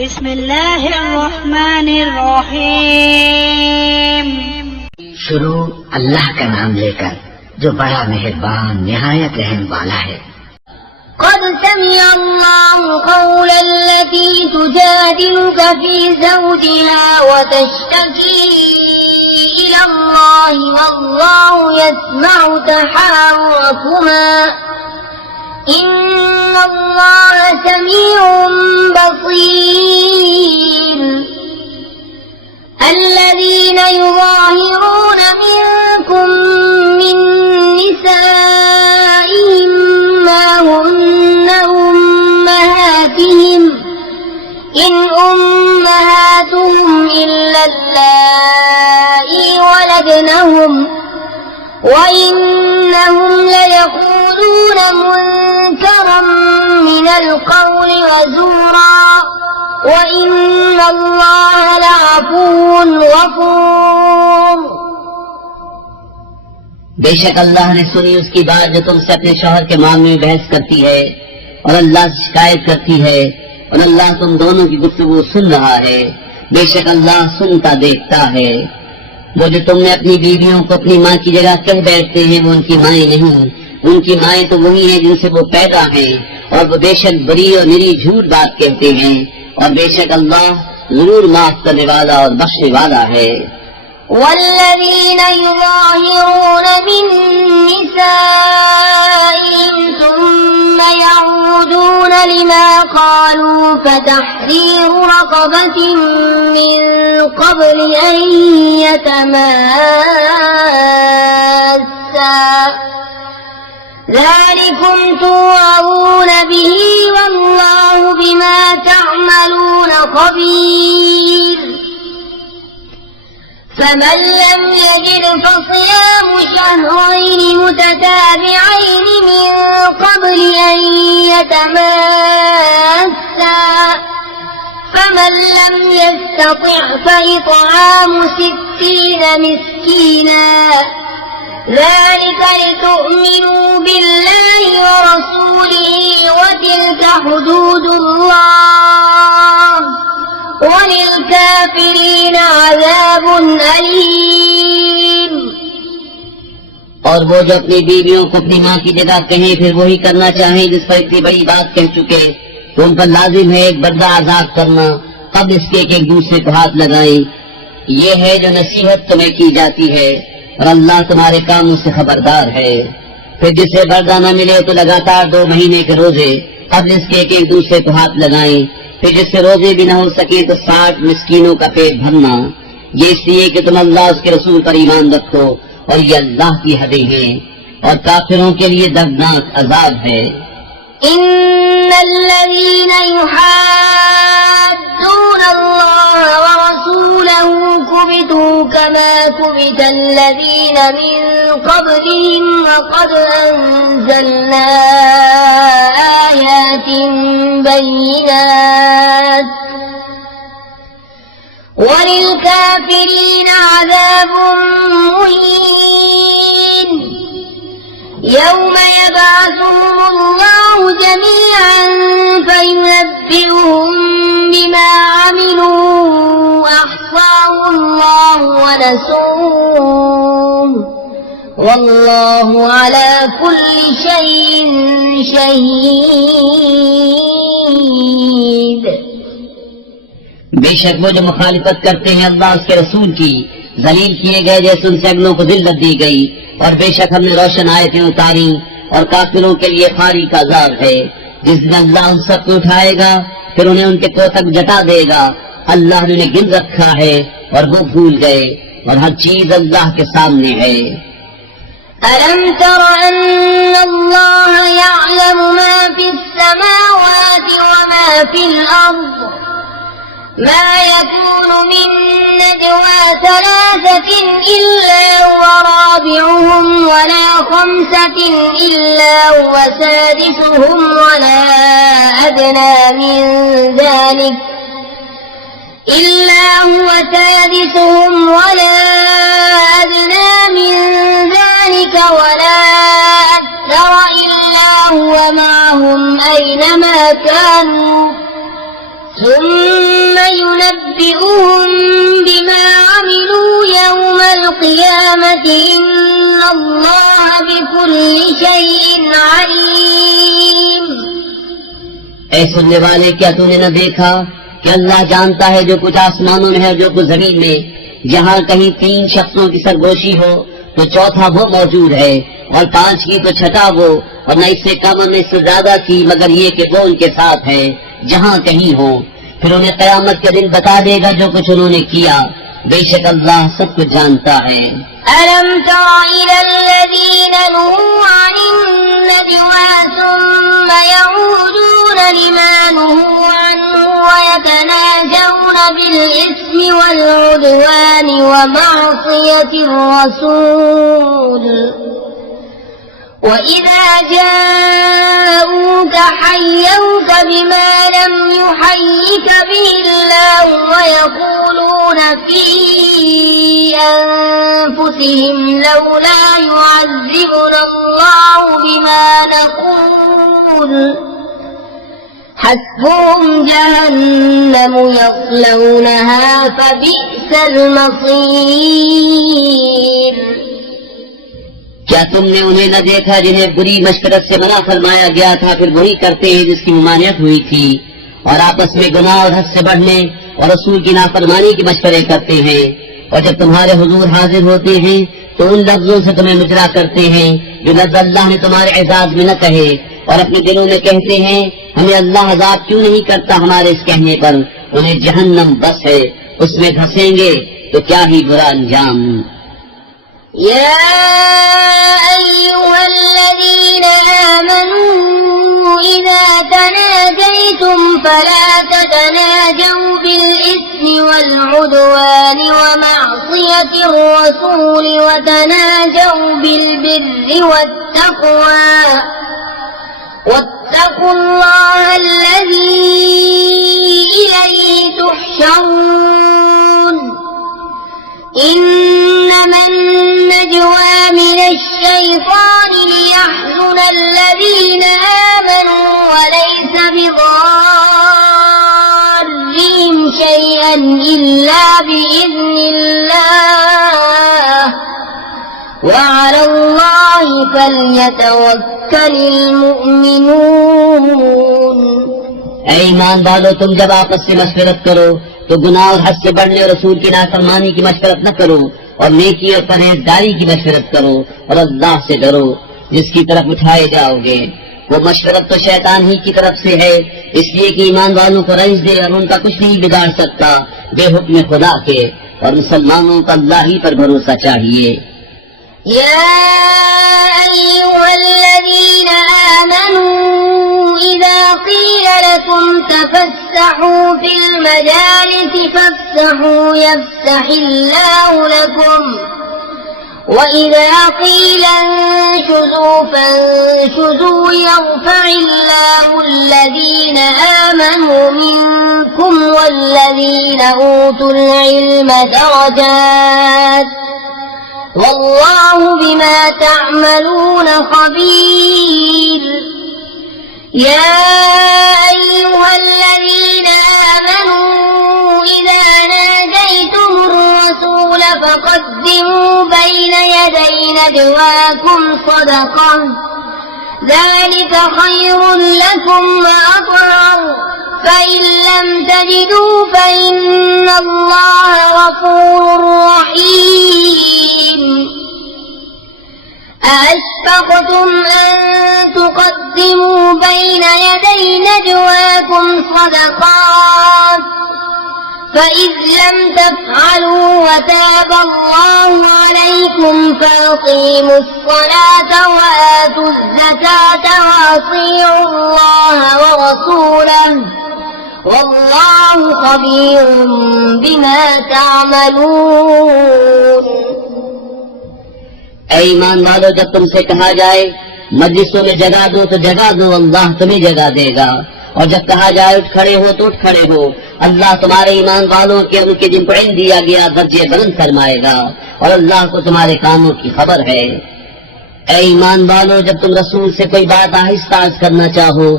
बिस्मिल्लाहिर्रहमानिर्रहीम। शुरू अल्लाह का नाम लेकर जो बड़ा मेहरबान निहायत रहम वाला है। قد سمع الله قول التي تجادلك في زوجها وتشتكي إلى الله والله يسمع تحاوركما إن الله سميع بصير الذين يظاهرون منكم من نسائهم ما هن أمهاتهم إن أمهاتهم إلا اللائي ولدنهم وإنهم ليقولون منكرا من القول وزورا وإن الله لعفو غفور। बेशक अल्लाह ने सुनी उसकी बात जो तुमसे अपने शौहर के मामले में बहस करती है और अल्लाह से शिकायत करती है और अल्लाह तुम दोनों की गुफ्तगू सुन रहा है। बेशक अल्लाह सुनता देखता है। वो जो तुमने अपनी बीवियों को अपनी माँ की जगह कह बैठते हैं वो उनकी माएँ नहीं, उनकी माएँ तो वही हैं जिनसे वो पैदा हैं और वो बेशक बड़ी और निरी झूठ बात कहते हैं और बेशक अल्लाह जरूर माफ करने वाला और बख्शने वाला है। والذين يظاهرون من نسائهم ثم يعودون لما قالوا فتحرير رقبة من قبل أن يتماسا ذلكم توعظون به والله بما تعملون خبير فمن لم يجد فصيام شهرين متتابعين من قبل أن يتماسا فمن لم يستطع فإطعام 60 مسكينا ذلك لتؤمنوا بالله ورسوله وتلك حدود الله وللكافرين عذاب अलीम। और वो जो अपनी बीवियों को अपनी माँ की जगह कहें फिर वही करना चाहें जिस पर इतनी बड़ी बात कह चुके तो उन पर लाजिम है एक बंदा आजाद करना तब इसके एक दूसरे को हाथ लगाएं। ये है जो नसीहत तुम्हें की जाती है और अल्लाह तुम्हारे कामों से खबरदार है। फिर जिसे बर्दा न मिले तो लगातार 2 महीने के रोजे अब इसके एक दूसरे को हाथ लगाएं। फिर जिससे रोजे भी न हो सके तो 60 मिस्कीनों का पेट भरना। ये इसलिए कि तुम अल्लाह उसके रसूल पर ईमान रखो और ये अल्लाह की हदें हैं और काफिरों के लिए दर्दनाक अजाब है। इन्नल्लज़ीना युहाद्दून अल्लाह व रसूलहु कुबितू कमा कुबितल्लज़ीना मिन क़ब्लिहिम व क़द अंज़लना आयातिन बय्यिनात वलिलकाफिरीन अज़ाबुन मुहीन यौम यबअथुहुमुल्लाहु जमीअन फयुनब्बिउहुम बिमा अमिलू अहसाहुल्लाहु व नसूह वल्लाहु अला कुल्ली शैइन शहीद। बेशक वो जो मुखालिफत करते हैं अल्लाह उसके रसूल की जलील किए गए जैसे उनसे अगलों को जिल्लत दी गई और बेशक हमने रोशन आयतें उतारी और काफिरों के लिए खारी का अज़ाब है। जिस दिन अल्लाह उन सबको उठाएगा फिर उन्हें उनके कोतक जता देगा। अल्लाह ने उन्हें गिन रखा है और वो भूल गए और हर चीज अल्लाह के सामने है। ألم تر أن الله يعلم ما في السماوات وما في الأرض ما يكون من نجوى 3 إلا هو رابعهم ولا 5 إلا هو سادسهم ولا أدنى من ذلك إلا هو سادسهم ولا أدنى من ذلك ولا أكثر إلا هو معهم أينما كانوا ثم ينبئهم بما عملوا يوم القيامة إن الله بكل شيء عليم. ऐ सुनने वाले, क्या तूने न देखा कि अल्लाह जानता है जो कुछ आसमानों में है और जो कुछ जमीन में. जहाँ कहीं 3 शख्सों की सरगोशी हो तो चौथा वो मौजूद है, और 5 की तो छठा वो, और न इससे कम न इससे ज्यादा की, मगर ये कि वो उनके साथ है जहाँ कहीं हो. फिर उन्हें क़यामत के दिन बता देगा जो कुछ उन्होंने किया. बेशक अल्लाह सब कुछ जानता है. ألم تر إلى الذين نهوا عن النجوى ثم يعودون لما نهوا عنه ويتناجون بالإثم والعدوان ومعصية الرسول وإذا جاءوك حيوك بما لم يحيك به الله ويقولون في أنفسهم لولا يعذبنا الله بما نقول حسبهم جهنم يصلونها فبئس المصير. क्या तुमने उन्हें न देखा जिन्हें बुरी मशवरत से मना फरमाया गया था, फिर वही करते हैं जिसकी ममानियत हुई थी, और आपस में गुनाह और हद से बढ़ने और रसूल की नाफरमानी के मशवरे करते हैं. और जब तुम्हारे हुजूर हाजिर होते हैं तो उन लफ्जों से तुम्हें मुजरा करते हैं जो लफ्ज अल्लाह ने तुम्हारे एजाज में न कहे, और अपने दिलों में कहते हैं हमें अल्लाह अज़ाब क्यों नहीं करता हमारे इस कहने पर. उन्हें जहन्नम बस है, उसमें धंसेंगे तो क्या ही बुरा अंजाम. يا أيها الذين آمنوا إذا تناجيتم فلا تتناجوا بالإثم والعدوان ومعصية الرسول وتناجوا بالبر والتقوى واتقوا الله الذي إليه تحشرون. إنما النجوى من الشيطان ليحزن الذين آمنوا وليس بضارهم شيئا إلا بإذن الله وعلى الله فليتوكل المؤمنون. ऐ ईमान वालो, तुम जब आपस से मशवरत करो तो गुनाह और हद से बढ़ने और रसूल की नाफरमानी की मशवरत न करो, और नेकी और परहेजगारी की मशवरत करो, और अल्लाह से डरो जिसकी तरफ उठाए जाओगे. वो मशवरत तो शैतान ही की तरफ से है, इसलिए कि ईमान वालों को रईस दे और उनका कुछ नहीं बिगाड़ सकता बेहुक्म खुदा के, और मुसलमानों को अल्लाह ही पर भरोसा चाहिए. يا أيها الذين آمنوا إذا قيل لكم تفسحوا في المجالس فافسحوا يفسح الله لكم وإذا قيل انشزوا فانشزوا يرفع الله الذين آمنوا منكم والذين أوتوا العلم درجات والله بما تعملون خبير. يا أيها الذين آمنوا إذا ناجيتم الرسول فقدموا بين يدي نجواكم صدقة ذلك خير لكم وأطهر فإن لم تجدوا فإن الله غفور رحيم. أأشفقتم أن تقدموا بين يدي نجواكم صدقات فإذ لم تفعلوا وتاب الله عليكم فأقيموا الصلاة وآتوا الزكاة وأطيعوا الله ورسوله والله خبير بما تعملون. ऐ ईमान वालो, जब तुमसे कहा जाए मजलिसों में जगह दो तो जगह दो, अल्लाह तुम्हें जगह देगा, और जब कहा जाए उठ खड़े हो तो उठ खड़े हो, अल्लाह तुम्हारे ईमान वालों के उनके जिनको इल्म दिया गया दर्जे बुलंद फरमाएगा, और अल्लाह को तुम्हारे कामों की खबर है. ऐ ईमान वालो, जब तुम रसूल से कोई बात आहिस्ता करना चाहो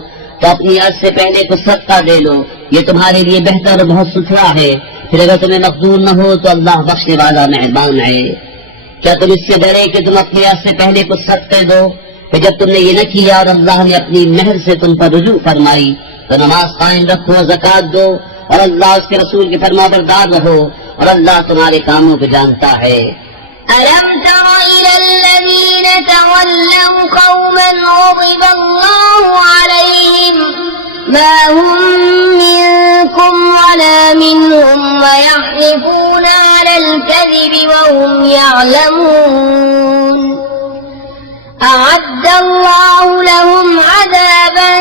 तो अपनी अर्ज से पहले कुछ सदका दे लो, ये तुम्हारे लिए बेहतर और बहुत सुथरा है। फिर अगर तुम्हें मकदूर न हो तो अल्लाह बख्शने वाला मेहरबान है। क्या तुम इससे डरे कि तुम अपने हद से पहले कुछ सख्त कर दो? फिर जब तुमने ये न किया और अल्लाह ने अपनी मेहर से तुम पर रुजू फरमाई तो नमाज कायम रखो और ज़कात दो और अल्लाह उसके रसूल के फरमाबरदार रहो और अल्लाह तुम्हारे कामों को जानता है। ألم تر إلى الذين تولوا قوما غضب الله عليهم ما هم منكم ولا منهم ويحلفون على الكذب وهم يعلمون أعد الله لهم عذابا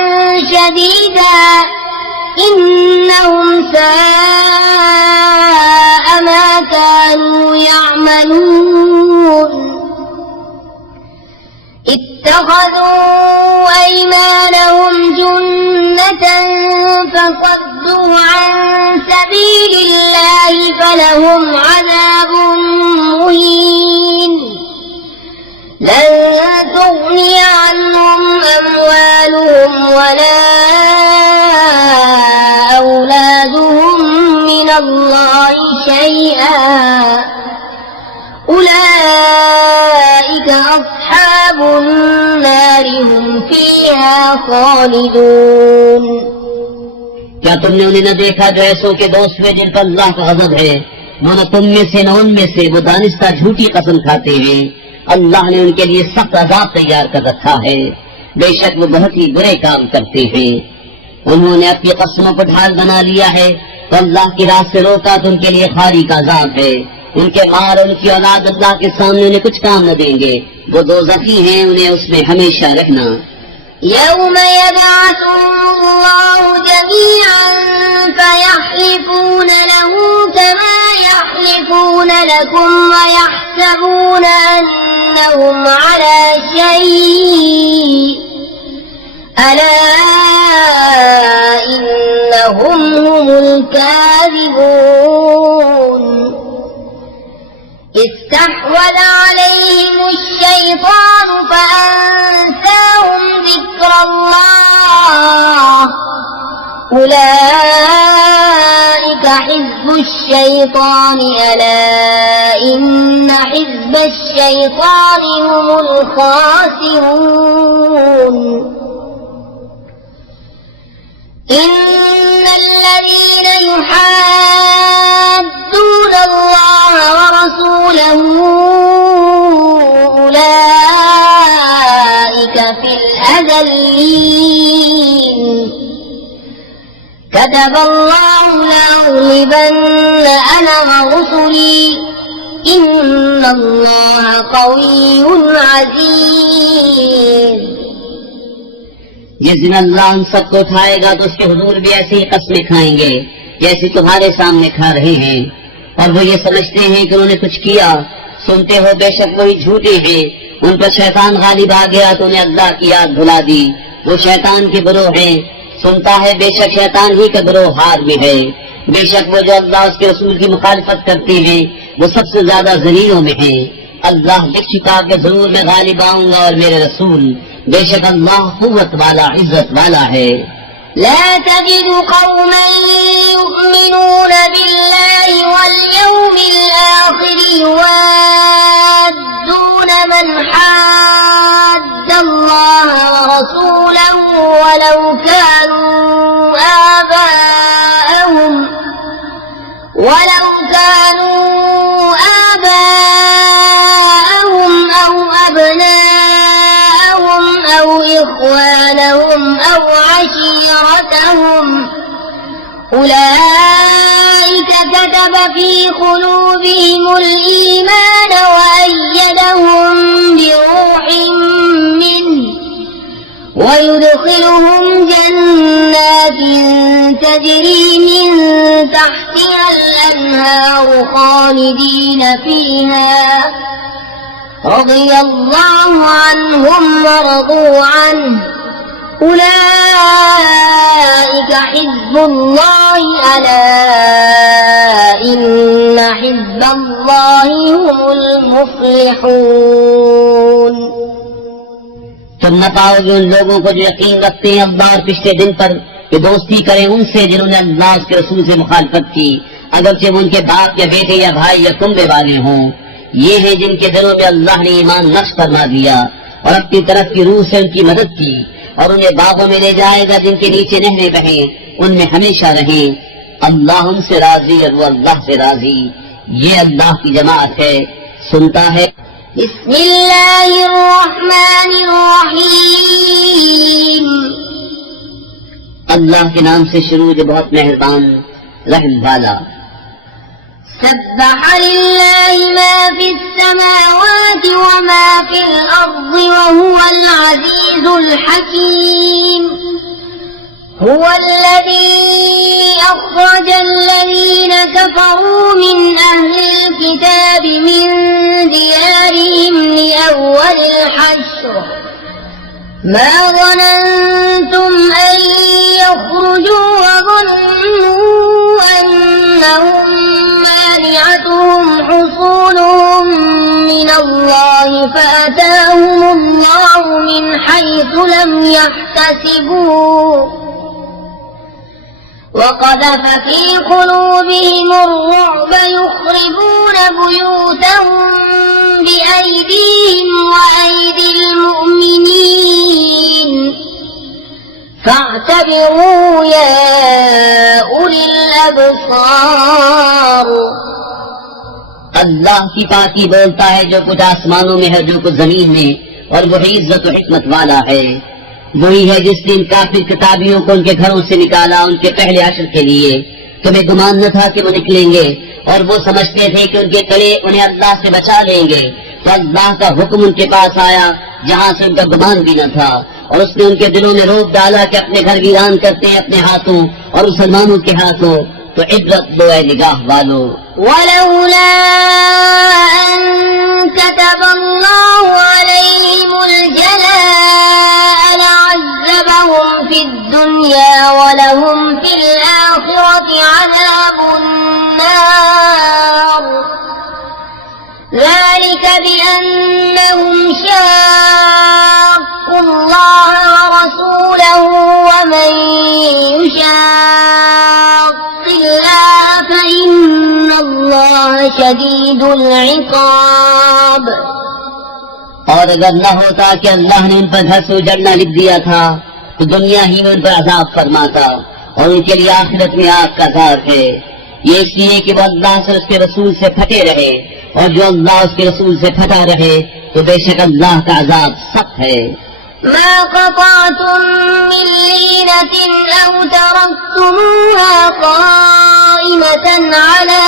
شديدا إنهم ساء ما كانوا يعملون اتخذوا أيمانهم جنة فصدوا عن سبيل الله فلهم عذاب مهين لن تغني عنهم أموالهم ولا أولادهم من الله شيئا أولئك أصحاب النار هم فيها خالدون। क्या तुमने उन्हें न देखा जो ऐसों के दोस्त हुए जिन पर अल्लाह का गज़ब है? वो न तुम में से न उनमें से, वो दानिस्ता झूठी कसम खाते हैं। अल्लाह ने उनके लिए सख्त अज़ाब तैयार कर रखा है। बेशक वो बहुत ही बुरे काम करते हैं। उन्होंने अपनी कसमों को ढाल बना लिया है तो अल्लाह की राह से रोका तो उनके लिए खारी का अज़ाब है। उनके माल और उनकी औलाद अल्लाह के सामने उन्हें कुछ काम न देंगे। वो दोज़खी हैं, उन्हें उसमें हमेशा रहना। يوم يبعثهم الله جميعا فيحلفون له كما يحلفون لكم ويحسبون أنهم على شيء ألا إنهم هم الكاذبون استحوذ عليهم الشيطان فأنساهم ذكر الله أولئك حزب الشيطان ألا إن حزب الشيطان هم الخاسرون إن الذين يحادون الله ورسوله أولئك في الأذلين كتب الله لأغلبن أنا ورسلي إن الله قوي عزيز। जिस दिन अल्लाह उन सबको उठाएगा तो उसके हुजूर भी ऐसी ही कस्में खाएंगे जैसी तुम्हारे सामने खा रहे हैं। और वो ये समझते हैं कि उन्होंने कुछ किया। सुनते हो बेशक वही झूठे हैं। उन पर शैतान गालिब आ गया तो उन्हें अल्लाह की याद भुला दी। वो शैतान के गिरोह हैं। सुनता है बेशक शैतान ही का गिरोह हार में है। बेशक वो जो अल्लाह उसके रसूल की मुखालिफत करते हैं वो सबसे ज्यादा ज़लीलों में है। अल्लाह लिख चुका कि जरूर मैं गालिब आऊंगा और मेरे रसूल। बेशक अल्लाह कुव्वत वाला, इज्जत वाला है। لا تجد قوما يؤمنون بالله واليوم الآخر يوادون من حاد الله ورسوله ولو كانوا آباءهم أو أبناءهم أو إخوانهم أو عشيرتهم أولئك كتب في قلوبهم الإيمان وأيدهم بروح منه ويدخلهم جنات تجري من تحتها الأنهار خالدين فيها رضي الله عنهم ورضوا عنه أولئك حزب الله ألا إن حزب الله هم المفلحون। तुम न पाओगे उन लोगों को जो यकीन रखते हैं अल्लाह और पिछले दिन पर कि दोस्ती करें उनसे जिन्होंने अल्लाह के रसूल से मुखालफत की, अगरचे वो उनके बाप या बेटे या भाई या कुंबे वाले हों। ये हैं जिनके दिलों में अल्लाह ने ईमान नक्श फरमा दिया और अपनी तरफ की रूह से उनकी मदद की, और उन्हें बागों में ले जाएगा जिनके नीचे नहरें बहें, उनमें हमेशा रहें। अल्लाह उनसे राजी और वो अल्लाह से राजी। ये अल्लाह की जमात है, सुनता है। बिस्मिल्लाहिर्रहमानिर्रहीम। अल्लाह के नाम से शुरू जो बहुत मेहरबान रहम वाला। सब्बह लिल्लाहि मा फिस समावाति व मा फिल अर्ज़ि व हुवल अज़ीज़ुल हकीम। हुवल्लज़ी अख़रजल लज़ीना कफ़रू मिन अह्लिल किताबि मिन दियारिहिम लिअव्वलिल हश्र मा ज़ननतुम अन यख़रुजू व ظنوا أنهم مانعتهم حصونهم من الله فأتاهم الله من حيث لم يحتسبوا وقذف في قلوبهم الرعب يخربون بيوتهم بأيديهم وأيدي المؤمنين فاعتبروا يا أولي الأبصار। अल्लाह की पाकी बोलता है जो कुछ आसमानों में है, जो कुछ जमीन में, और वही इज्जत और हिकमत वाला है। वही है जिसने इन काफिर किताबियों को उनके घरों से निकाला उनके पहले अशर के लिए। तुम्हें गुमान न था कि वो निकलेंगे, और वो समझते थे कि उनके कले उन्हें अल्लाह से बचा लेंगे। तो अल्लाह का हुक्म उनके पास आया जहाँ से उनका गुमान भी न था, और उसने उनके दिलों में रोक डाला कि अपने घर वीरान करते हैं अपने हाथों और मुसलमानों के हाथों। तो इब्रत लो ऐ निगाह वालों। वलौला अन कतबल्लाहु अलैहिमुल जलाअ लअज़्ज़बहुम फिद्दुन्या वलहुम फिल आखिरति अज़ाबुन नार। ذلك بأنهم شاقوا الله ورسوله ومن يشاق الله فإن الله شديد العقاب। और अगर न होता कि अल्लाह ने उन पर धस उजड़ना लिख दिया था तो दुनिया ही में उन पर अजाब फरमाता, और उनके लिए आखिरत में आग का अज़ाब है। ये इसलिए कि वो अल्लाह से उसके रसूल से फटे रहे, और जो अल्लाह उसके रसूल से फटा रहे तो बेशक अल्लाह का अजाब सख्त है। ما قطعتم من لينة أو تركتموها قائمة على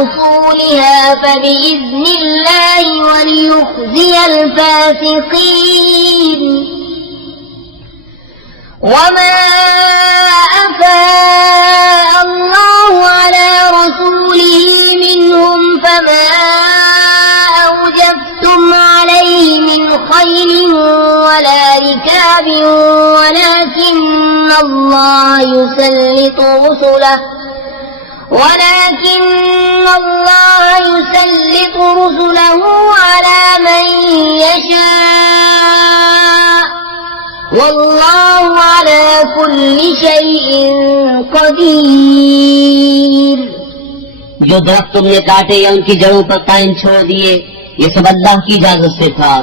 أصولها فبإذن الله وليخزي الفاسقين। وما أفاء الله على رسوله منهم فما أوجفتم عليه من خيل ولا ركاب ولكن الله يسلط رسله على من يشاء والله على كل شيء قدير। जो दरख्त तुमने काटे या उनकी जड़ों पर कायम छोड़ दिए, ये सब अल्लाह की इजाजत से था,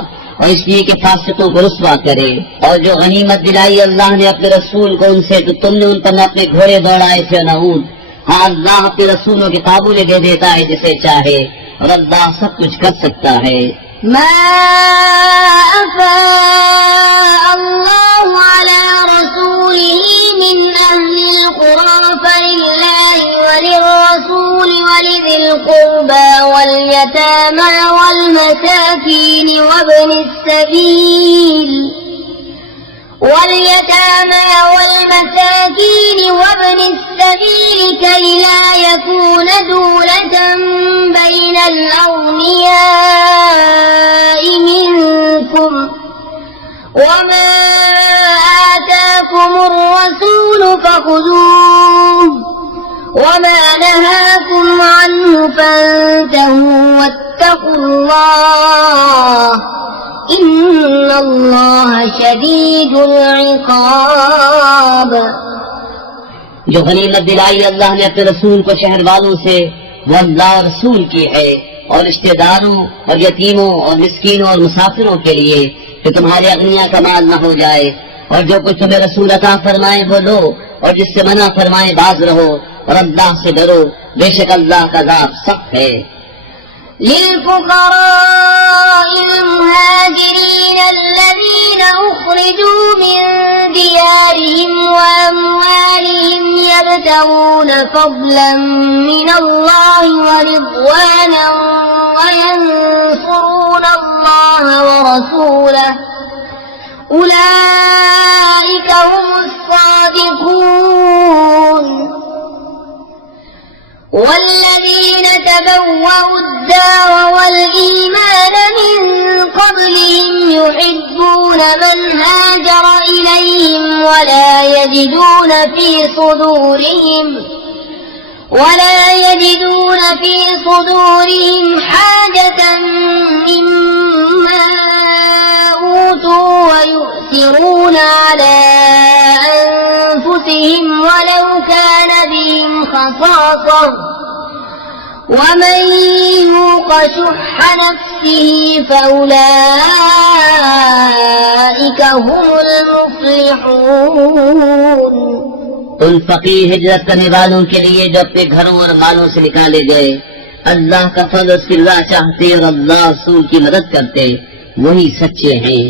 और इसलिए कि फासिकों को रुस्वा करे। और जो गनीमत दिलाई अल्लाह ने अपने रसूल को उनसे, तो तुमने उन पर अपने घोड़े दौड़ाए थे न ऊंट। हाँ, अल्लाह अपने रसूलों के काबू में दे देता है जिसे चाहे, और अल्लाह सब कुछ कर सकता है। ما أفاء الله على رسوله من أهل القرى فلله وللرسول ولذي القربى واليتامى والمساكين وابن السبيل كي لا يكون دولة بين الأغنياء منكم وما آتاكم الرسول فخذوه وما نهاكم عنه فانتهوا واتقوا الله इन्नल्लाह शदीदुल इक़ाब। जो गनीमत दिलाई अल्लाह ने अपने रसूल को शहर वालों से, वो अल्लाह और रसूल की है, और रिश्तेदारों और यतीमों और मिस्कीनों और मुसाफिरों के लिए कि तुम्हारे अग्निया का माल न हो जाए, और जो कुछ तुम्हें रसूल अता फरमाए वो लो, और जिससे मना फरमाए बाज रहो, और अल्लाह से डरो, बेशक अल्लाह का अज़ाब सख्त है। लिलफुक़राइल मुहाजिरीन अल्लज़ीना उख़रिजू मिन दियारिहिम व अम्वालिहिम यब्तगून फ़ज़लन मिनल्लाहि व रिज़वानन व यंसुरून अल्लाह व रसूलहु उलाइका हुमुस सादिक़ून। والذين تبوأوا الدار والإيمان من قبلهم يحبون من هاجر إليهم ولا يجدون في صدورهم حاجة مما أوتوا ويؤثرون على أنفسهم ولو كان بهم خصاصة ومن يوق شح نفسه فأولئك هم المفلحون। उन फकीर हिजरत करने वालों के लिए जो अपने घरों और मालों से निकाले गए, अल्लाह का फज़ल उसकी रज़ा चाहते और अल्लाह रसूल की मदद करते, वही सच्चे हैं।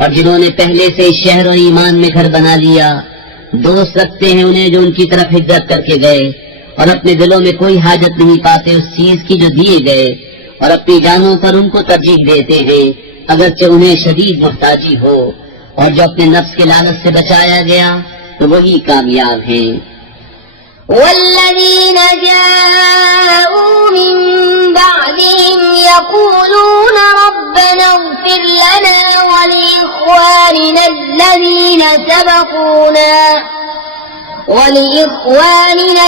और जिन्होंने पहले से शहर और ईमान में घर बना लिया, दोस्त रखते हैं उन्हें जो उनकी तरफ हिजरत करके गए, और अपने दिलों में कोई हाजत नहीं पाते उस चीज की जो दिए गए, और अपनी जानों पर उनको तरजीह देते हैं अगरचे उन्हें शदीद मुहताजी हो। और जो अपने नफ्स के लालच से बचाया गया तो वही कामयाब हैं। वल्लज़ीना जाऊ मिन बअदिहिम यक़ूलूना रब्बना इग़फिर लना व लिइख़वानिना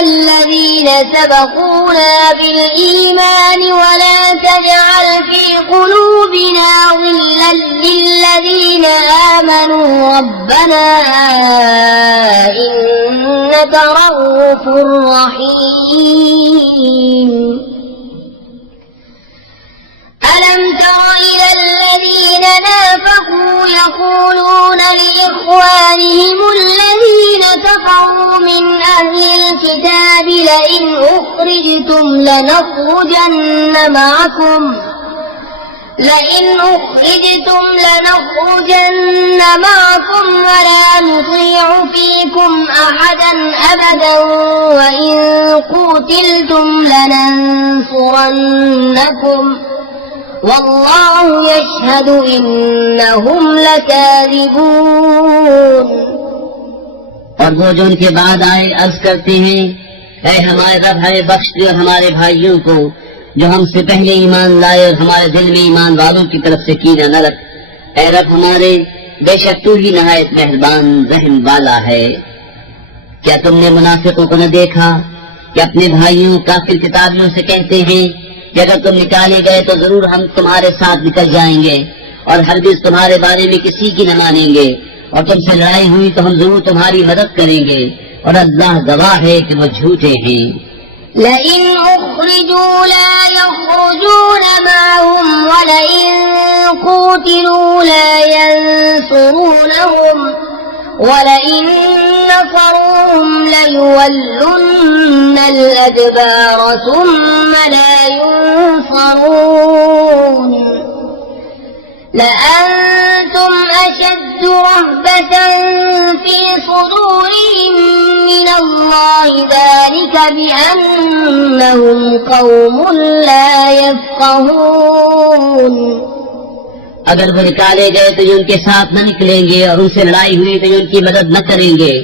الذين سبقونا بالإيمان ولا تجعل في قلوبنا غلا للذين آمنوا ربنا إنك رؤوف رحيم। ألم تر إلى الذين نافقوا يقولون لإخوانهم الذين كفروا من أهل الكتاب لئن أخرجتم لنخرجن معكم ولا نطيع فيكم أحدا أبدا وإن قوتلتم لننصرنكم والله يشهد إنهم لكاذبون। और वो जो उनके बाद आए अर्ज करते हैं, ऐ हमारे रब है बख्श दे और हमारे भाइयों को जो हमसे पहले ईमान लाए और हमारे दिल में ईमान वालों की तरफ से कीना न रख। ऐ रब हमारे, बेशक तू ही नहायत मेहरबान रहम वाला है। क्या तुमने मुनाफिकों को न देखा कि अपने भाइयों काफिर किताबियों से कहते हैं कि अगर तुम निकाले गए तो जरूर हम तुम्हारे साथ निकल जाएंगे और हरगिज तुम्हारे बारे में किसी की न मानेंगे, और तुमसे लड़ाई हुई तो हम जरूर तुम्हारी मदद करेंगे, और अल्लाह गवाह है कि वो झूठे हैं। लइन उखरिजू ला यखरुजून माअहुम वलइन क़ूतिलू ला यंसुरूनहुम वलइन नसरूहुम लयुवल्लुन्नल अदबार सुम्म ला युनसरून। لأنتم أشد رهبة في صدورهم من الله ذلك بأنهم قوم لا يفقهون। अगर वो निकाले गए तो ये उनके साथ न निकलेंगे, और उनसे लड़ाई हुई तो ये उनकी मदद न करेंगे।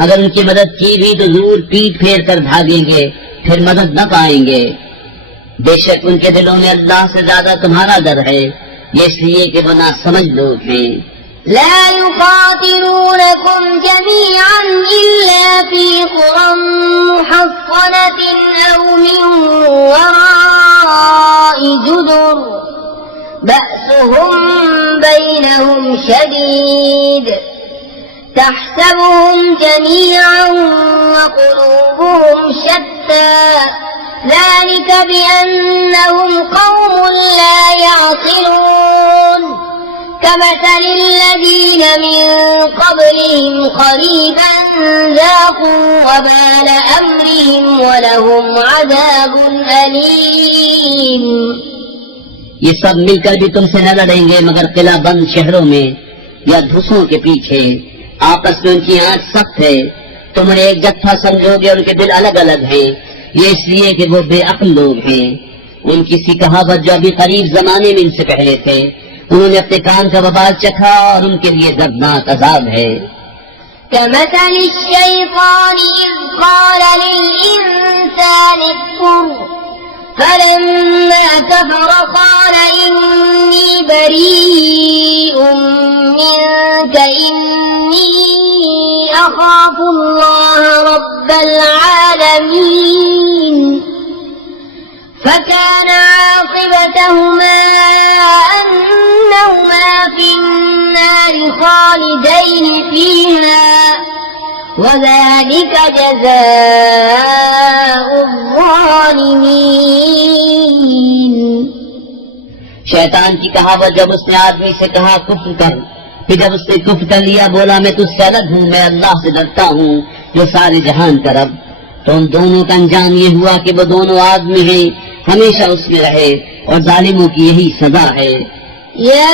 अगर उनकी मदद की भी तो जरूर पीठ फेर कर भागेंगे, फिर मदद न पाएंगे। बेशक उनके दिलों में अल्लाह से ज्यादा तुम्हारा डर है, ये इसलिए कि वो नासमझ लोग हैं। لا يقاتلونكم جميعا إلا في قرى محصنة أو من وراء جدر بأسهم شديد تحسبهم جميعا وقلوبهم شتى ذلك بأنهم قوم لا يعقلون كمثل الذين من قبلهم قريبا ذاقوا وبال أمرهم ولهم عذاب أليم। ये सब मिलकर भी तुमसे न लड़ेंगे मगर किला बंद शहरों में या धूसों के पीछे। आपस में उनकी आंच सख्त है। तुम उन्हें एक जत्था समझोगे, उनके दिल अलग अलग हैं। ये इसलिए कि वो बेअक्ल लोग हैं। उनकी सी कहावत जो अभी करीब जमाने में इनसे पहले थे, उन्होंने अपने काम का वबाल चखा और उनके लिए दर्दनाक अजाब है। كمثل الشيطان إذ قال للإنسان اكفر فلما كفر قال إني بريء منك إني أخاف الله رب العالمين فكان عاقبتهما أنهما في النار خالدين فيها وذلك جزاء الظالمين। शैतान की कहावत जब उसने आदमी से कहा कुफ्र कर, फिर जब उसने कुफ्र कर लिया बोला मैं तुझसे अलग हूँ, मैं अल्लाह से डरता हूँ जो सारे जहान का रब, तो उन दोनों का अंजाम ये हुआ कि वो दोनों आदमी हैं, हमेशा उसमें रहे और जालिमों की यही सजा है। या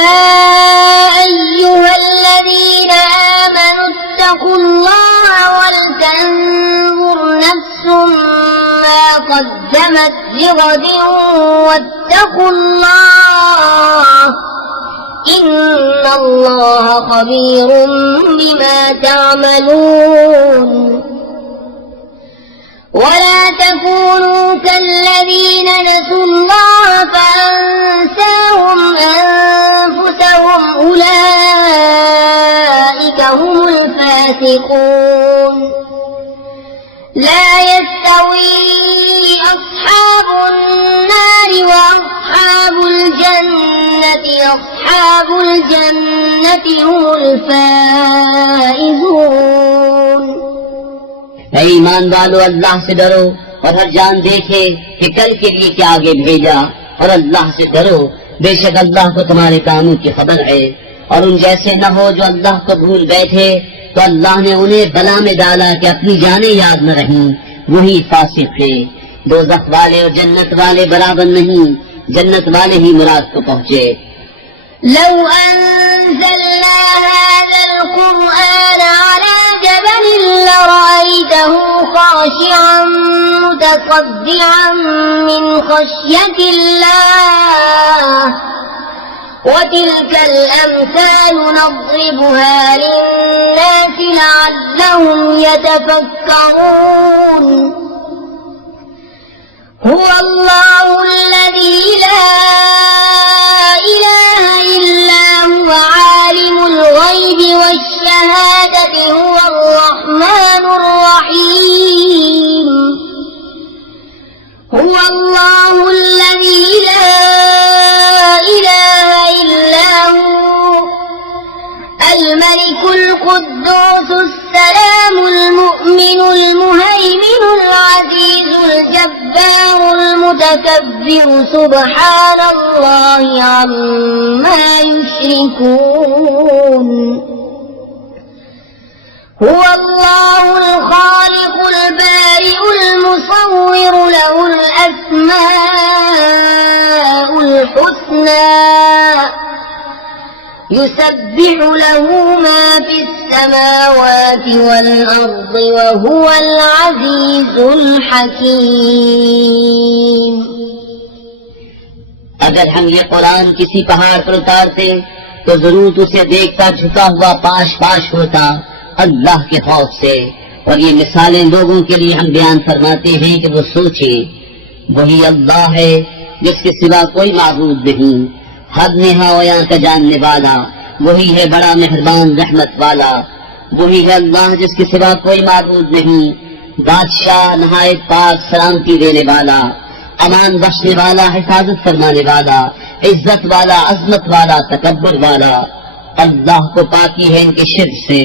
अय्युहल्लज़ीना आमनू इत्तक़ुल्लाह वलतंज़ुर नफ्सुम मा क़द्दमत लिग़दिन वत्तक़ुल्लाह इन्नल्लाह ख़बीरुम बिमा तअमलून। ولا تكونوا كالذين نسوا الله فأنساهم أنفسهم أولئك هم الفاسقون لا يستوي أصحاب النار وأصحاب الجنة أصحاب الجنة هم الفائزون। ऐ ईमान वालो, अल्लाह से डरो और हर जान देखे कि कल के लिए क्या आगे भेजा, और अल्लाह से डरो, बेशक अल्लाह को तुम्हारे कामों की खबर है। और उन जैसे न हो जो अल्लाह को भूल बैठे, तो अल्लाह ने उन्हें बला में डाला कि अपनी जानें याद न रहीं, वही फासिक है। दोज़ख वाले और जन्नत वाले बराबर नहीं, जन्नत वाले ही मुराद को पहुँचे। لو أنزلنا هذا القرآن على جبل لرأيته خاشعا متصدعا من خشية الله وتلك الأمثال نضربها للناس لعلهم يتفكرون هو الله الذي لا إله إلا هو عالم الغيب والشهادة هو الرحمن الرحيم هو الله الذي لا إله إلا هو الملك القدوس السلام المؤمن المهيمن العزيز الجبار المتكبر سبحان الله عما يشركون هو الله الخالق البارئ المصور له الأسماء الحسنى يسبح له ما في السماوات والأرض وهو العزيز الحكيم। अगर हम ये कुरान किसी पहाड़ पर उतारते तो जरूर उसे देखता झुका हुआ पाश पाश होता अल्लाह के खौफ से। और ये मिसालें लोगों के लिए हम बयान फरमाते हैं कि वो सोचें। वही अल्लाह है जिसके सिवा कोई माबूद नहीं, हद नेहाया का जानने वाला, वही है बड़ा मेहरबान रहमत वाला। वही है अल्लाह जिसके सिवा कोई माबूद नहीं, बादशाह नहायत पाक सलामती देने वाला, अमान बख्शने वाला, हिफाजत फरमाने वाला, इज्जत वाला, अजमत वाला, तकब्बुर वाला। अल्लाह को पाकी है इनके शिर्क से।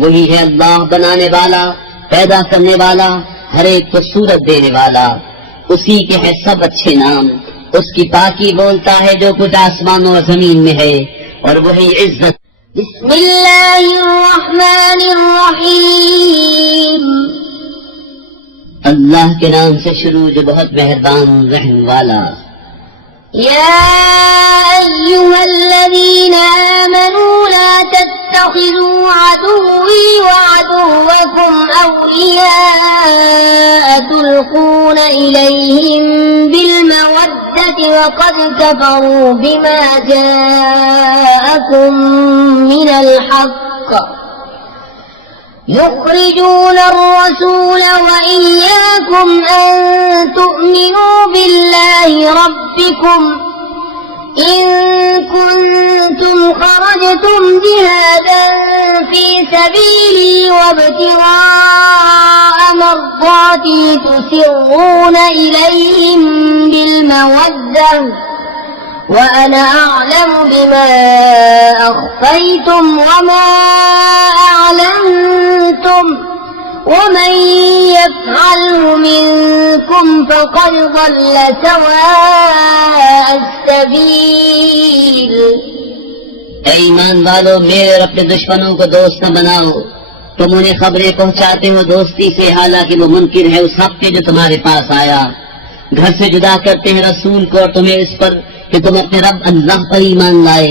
वही है अल्लाह बनाने वाला, पैदा करने वाला, हर एक को सूरत देने वाला। उसी के है सब अच्छे नाम। उसकी पाकी बोलता है जो कुछ आसमानों और जमीन में है, और वही इज्जत। बिस्मिल्लाहिर्रहमानिर्रहीम। अल्लाह के नाम से शुरू जो बहुत मेहरबान रहम वाला। या अय्युहल्लज़ीना आमनू ला तत्तखिज़ू अदुव्वी व अदुव्वकुम अवलिया तुल्क़ून इलैहिम बिलमवद्दति व क़द कफ़रू बिमा जाअकुम मिनल हक़्क़ युख़रिजून अर्रसूल व इय्याकुम अन तु'मिनू बिल्लाहि रब्बिकुम इन कुंतुम खरजतुम जिहादन फी सबीली वब्तिगाअ मर्ज़ाती तुसिर्रून इलैहिम बिलमवद्दह व अना अअलम बिमा अख़फ़ैतुम वमा अअलनतुम वमन यफ़अलहु मिनकुम फ़क़द ضل सवाअ अस्सबील। ऐ ईमान वालों, मेरे और अपने दुश्मनों को दोस्त न बनाओ। तुम उन्हें खबरें पहुंचाते हो दोस्ती से, हालांकि वो मुनकिर है उस हक के जो तुम्हारे पास आया। घर से जुदा करते हैं रसूल को और तुम्हें इस पर कि तुम अपने रब अल्लाह पर ईमान लाए।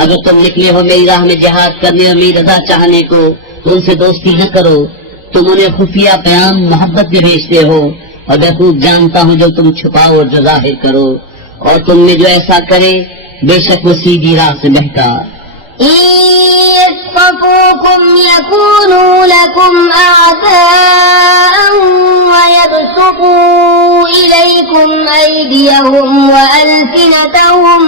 अगर तुम निकले हो मेरी राह में जिहाद करने और मेरी रज़ा चाहने को, तो उनसे दोस्ती न करो। तुम उन्हें खुफिया प्याम मोहब्बत में भेजते हो, और मैं खूब जानता हूँ जो तुम छुपाओ और जो जाहिर करो। और तुम में जो ऐसा करे बेशक वो सीधी राह से बहका। यस्फ़कूकुम यकूनू लकुम अअदाअन व यबसुतू इलैकुम अयदियहुम व अल्सिनतहुम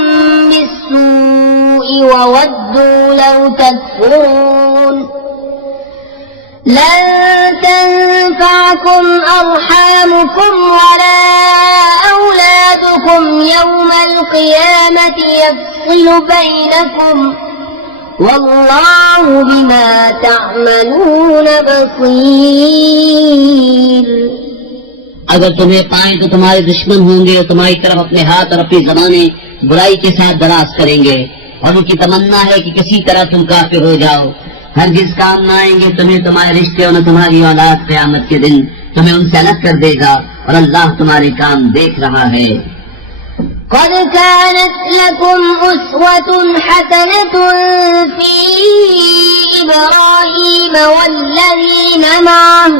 बिस्सूइ व वद्दू लौ तकफुरून। लन तंफअकुम अर्हामुकुम वला औलादुकुम यौमल क़ियामति यफ़्सिलु बैनकुम वल्लाहु बिमा तअमलून बसीर। अगर तुम्हें पाएं तो तुम्हारे दुश्मन होंगे और तुम्हारी तरफ अपने हाथ और अपनी ज़बानें बुराई के साथ दराज करेंगे, और उनकी तमन्ना है कि किसी तरह तुम काफिर हो जाओ। हरगिज़ काम न आएंगे तुम्हें तुम्हारे रिश्ते और न तुम्हारी औलाद। क़यामत के दिन तुम्हें उनसे अलग कर देगा, और अल्लाह तुम्हारे काम देख रहा है। क़द कानत लकुम उस्वतुन हसनतुन फी इब्राहीम वल्लज़ीना मअहु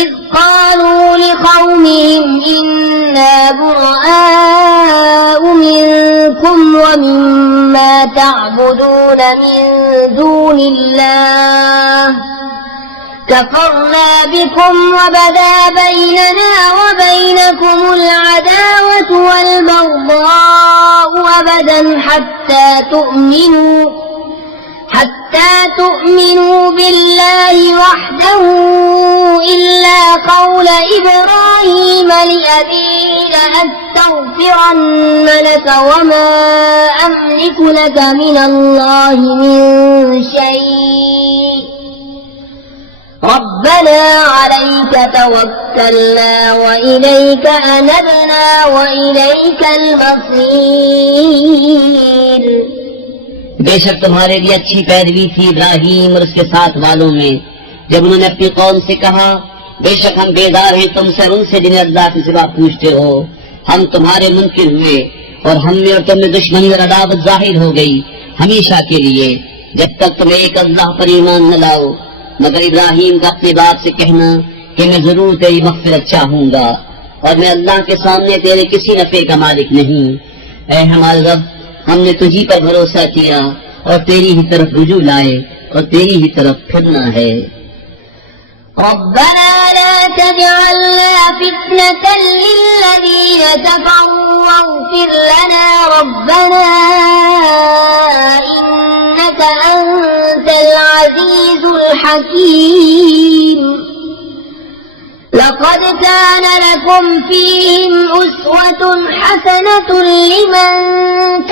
इज़ क़ालू लिक़ौमिहिम इन्ना बुरआउ मिनकुम व मिम्मा तअबुदून मिन दूनिल्लाह कफ़रना बिकुम व बदा बैनना व बैनकुम العداوة والبغضاء أبدا حتى تؤمنوا بالله وحده إلا قول إبراهيم لأبيه لأستغفرن لك وما أملك لك من الله من شيء ربنا عليك توكلنا وإليك أنبنا وإليك المصير। बेशक तुम्हारे लिए अच्छी पैरवी थी इब्राहिम और उसके साथ वालों में, जब उन्होंने अपनी कौम से कहा बेशक हम बेदार हैं तुमसे और उनसे जिन्हें अल्लाह के सिवा पूछते हो। हम तुम्हारे मुनकिर हुए और हम में और तुम में दुश्मनी और अदावत जाहिर हो गई हमेशा के लिए, जब तक तुम एक अल्लाह पर ईमान न लाओ। मगर इब्राहिम का अपने बाप से कहना कि मैं जरूर तेरी मग़फ़िरत चाहूंगा और मैं अल्लाह के सामने तेरे किसी नफे का मालिक नहीं। ऐ हमारे रब, हमने तुझी पर भरोसा किया और तेरी ही तरफ रुजू लाए और तेरी ही तरफ फिरना है। रब्बना ला तजअलना फितनतन लिल्लज़ीन कफ़रू वग़फ़िर लना रब्बना इन्नका अंतल अज़ीज़ुल हकीम। لقد كان لكم فيهم أسوة حسنة لمن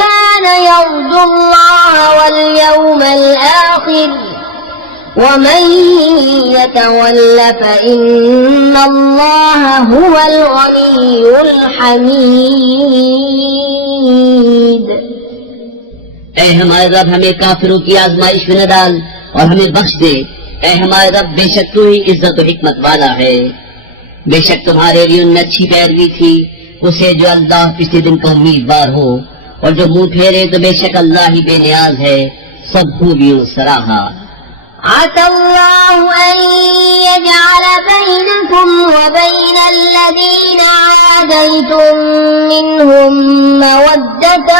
كان يرجو الله واليوم الآخر ومن يتول فإن الله هو الغني الحميد। ऐ हमारे रब हमें काफिरों की आजमाइश में न डाल और हमें बख्श दे। ऐ हमारे रब बेशक तू ही इज्जत और हिकमत वाला है। बेशक तुम्हारे लिए उनमें अच्छी पैरवी थी उसे जो अल्लाह पिछले दिन का उम्मीदवार हो, और जो मुंह फेरे तो बेशक अल्लाह ही बेनियाज है, सब खूबियों सराहा। عسى الله أن يجعل بينكم وبين الذين عاديتم منهم مودة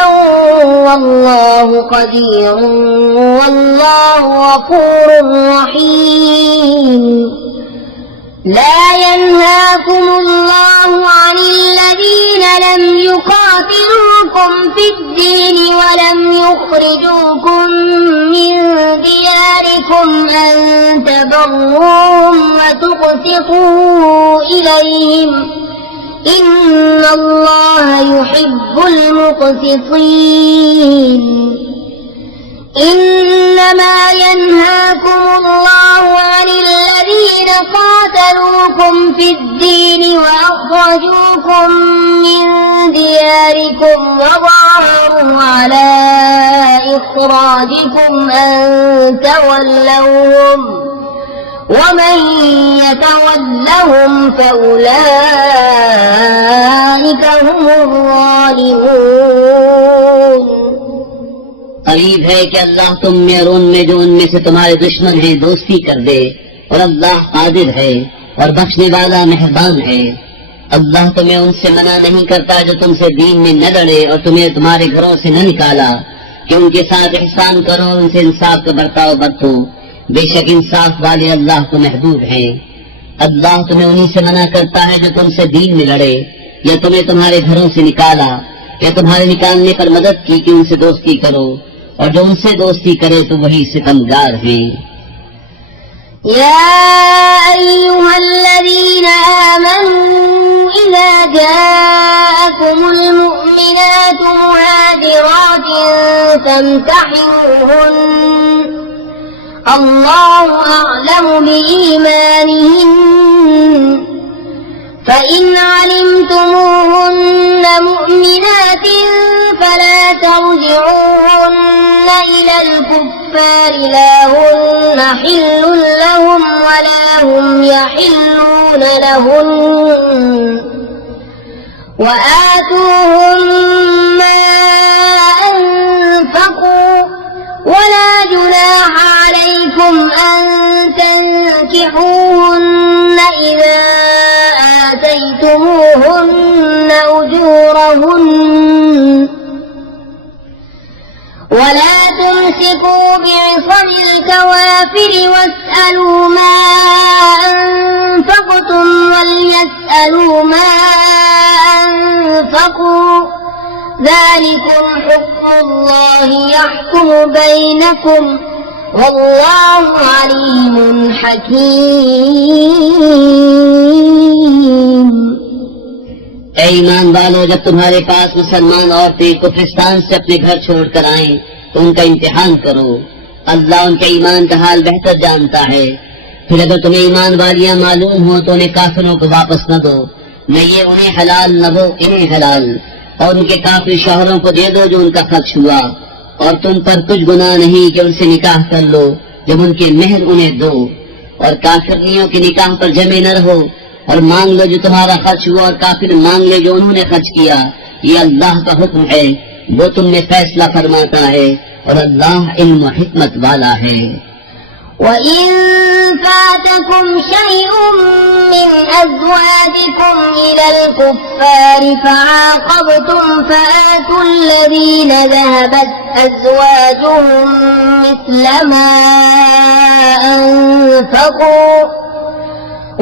والله قدير والله غفور رحيم। لا ينهاكم الله عن الذين لم يقاتلوكم في الدين ولم يخرجوكم من دياركم أن تبروهم وتقسطوا إليهم إن الله يحب المقسطين। إنما ينهاكم الله عن الذين قاتلوكم في الدين وأخرجوكم من دياركم وظاهروا على إخراجكم أن تولوهم ومن يتولهم فأولئك هم الظالمون। करीब है कि अल्लाह तुम में और उनमें जो उनमें से तुम्हारे दुश्मन हैं दोस्ती कर दे, और अल्लाह कादिर है और बख्शने वाला मेहरबान है। अल्लाह तुम्हें उनसे मना नहीं करता जो तुमसे दीन में न लड़े और तुम्हें तुम्हारे घरों से न निकाला कि उनके साथ एहसान करो, उनसे इंसाफ का बर्ताव बरतो। बेशक इंसाफ वाले अल्लाह को महबूब हैं। अल्लाह तुम्हें उन्हीं से मना करता है जो तुमसे दीन में लड़े या तुम्हें तुम्हारे घरों से निकाला या तुम्हारे निकालने पर मदद की कि उनसे दोस्ती करो, और जो उनसे दोस्ती करे तो वही सितमगार हैं। या अय्युहल्लज़ीना आमनू इज़ा जाअकुमुल मुमिनातु मुहाजिरातिन फम्तहिनुहुन्न अल्लाहु अअलमु बिईमानिहिन्न فإن علمتموهن مؤمنات فلا ترجعوهن إلى الكفار لا هن حل لهم ولا هم يحلون لهن وآتوهم ما أنفقوا ولا جناح عليكم أن تنكحوهن إذا آتيتموهن أجورهن ولا تمسكوا بعصم الكوافر واسألوا ما أنفقتم وليسألوا ما أنفقوا ذلكم حكم الله يحكم بينكم والله عليم حكيم। ऐ ईमान वालों, जब तुम्हारे पास मुसलमान औरतें कुफरिस्तान से अपने घर छोड़कर आएं तो उनका इम्तिहान करो। अल्लाह उनके ईमान का हाल बेहतर जानता है। फिर अगर तुम्हें ईमान वालियां मालूम हो तो उन्हें काफिरों को वापस न दो, न ये उन्हें हलाल न वो इन्हें हलाल, और उनके काफिर शौहरों को दे दो जो उनका खर्च हुआ, और तुम पर कुछ गुनाह नहीं कि उनसे निकाह कर लो जब उनके मेहर उन्हें दो, और काफिरनियों के निकाह पर जमे न रहो, और मांग लो जो तुम्हारा खर्च हुआ और काफिर मांग ले जो उन्होंने खर्च किया। ये अल्लाह का हुक्म है, वो तुमने फैसला फरमाता है, और अल्लाह इल्म व हिकमत वाला है। وَإِن فَاتَكُمْ شَيْءٌ مِّنْ أَزْوَاجِكُمْ إِلَى الْكُفَّارِ فَعَاقَبْتُمْ فَآتُوا الَّذِينَ ذَهَبَتْ أَزْوَاجُهُم مِّثْلَ مَا أَنفَقُوا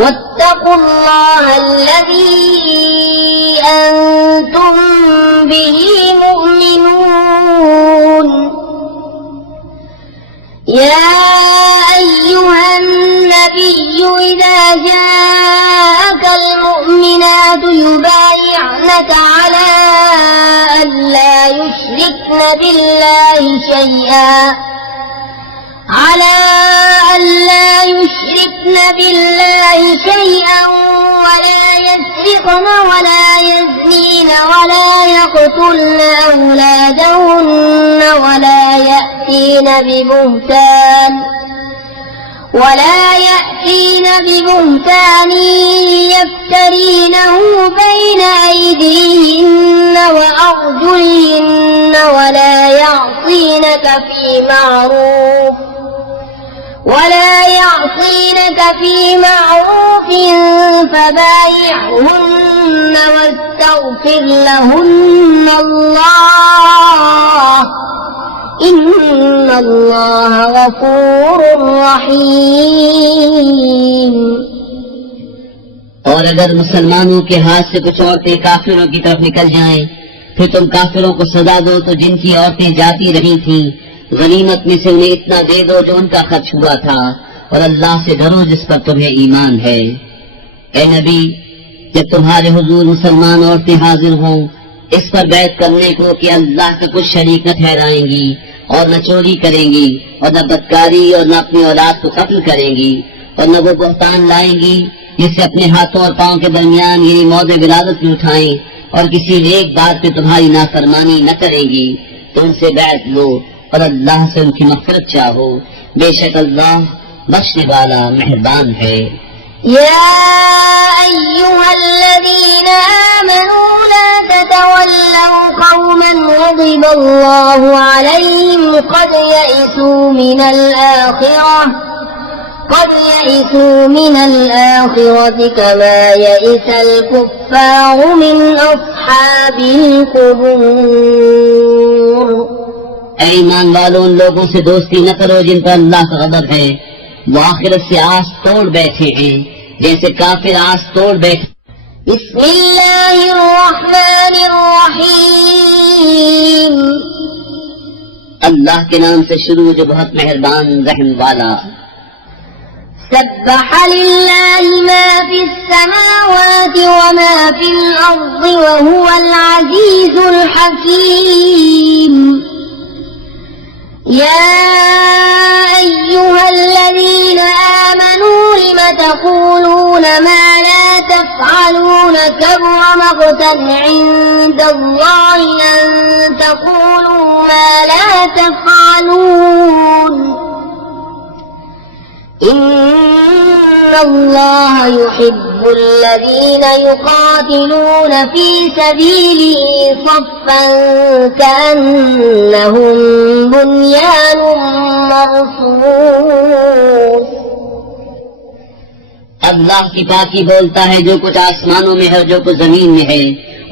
وَاتَّقُوا اللَّهَ الَّذِي أَنتُم بِهِ مُؤْمِنُونَ۔ يا أيها النبي إذا جاءك يحملنك على ألا يشركن بالله شيئا ولا يسرقن ولا يزنين ولا يقتلن أولادهن ولا يأتين ببهتان يفترينه بين أيديهن وأرجلهن ولا يعصينك في معروف فبايعهن واستغفر لهن الله إن الله غفور رحيم। और अगर मुसलमानों के हाथ से कुछ औरतें काफिरों की तरफ निकल जाएं, फिर तुम काफिरों को सजा दो तो जिनकी औरतें जाती रही थीं, गनीमत में से उन्हें इतना दे दो जो उनका खर्च हुआ था, और अल्लाह से डरो जिस पर तुम्हें ईमान है। ए नबी, जब तुम्हारे हुजूर मुसलमान औरतें हाजिर हों इस पर बैत करने को कि अल्लाह के कुछ शरीक न ठहराएंगी और न चोरी करेंगी और न बदकारी और न अपनी औलाद को कत्ल करेंगी और न वो बहतान लाएंगी जिससे अपने हाथों और पांव के दरमियान यानी मौद विलादत में उठाएं और किसी नेक बात पे तुम्हारी नाफरमानी न करेंगी, तो उनसे बैत लो और अल्लाह से उनकी मग़फ़िरत चाहो। बेशक अल्लाह बख्शने वाला मेहरबान है। या अय्युहल्लज़ीना आमनू ला ततवल्लव क़ौमन ग़ज़िबल्लाहु अलैहिम क़द यइसू मिनल आख़िरति कमा यइसल कुफ़्फ़ारु मिन अस्हाबिल क़ुबूर। ऐ ईमान वालों, उन लोगों से दोस्ती न करो जिन पर अल्लाह का ग़ज़ब है, वो आखिरत से आस तोड़ बैठे हैं जैसे काफिर आस तोड़ बैठे। बिस्मिल्लाहिर्रहमानिर्रहीम। अल्लाह के नाम से शुरू जो बहुत मेहरबान रहम वाला। सब्बह लिल्लाहि मा फिस समावाति व मा फिल अर्ज़ि व हुवल अज़ीज़ुल हकीम। या अय्युहल्लज़ीना आमनू लिम तक़ूलून मा ला तफ़अलून कबुर मक़तन इंदल्लाहि अन तक़ूलू मा ला तफ़अलून। इन्नल्लाह युहिब्बुल्लज़ीना युक़ातिलून फ़ी सबीलिही सफ़्फ़न कअन्नहुम बुन्यानुम मरसूस। अल्लाह की पाकी बोलता है जो कुछ आसमानों में है और जो कुछ जमीन में है,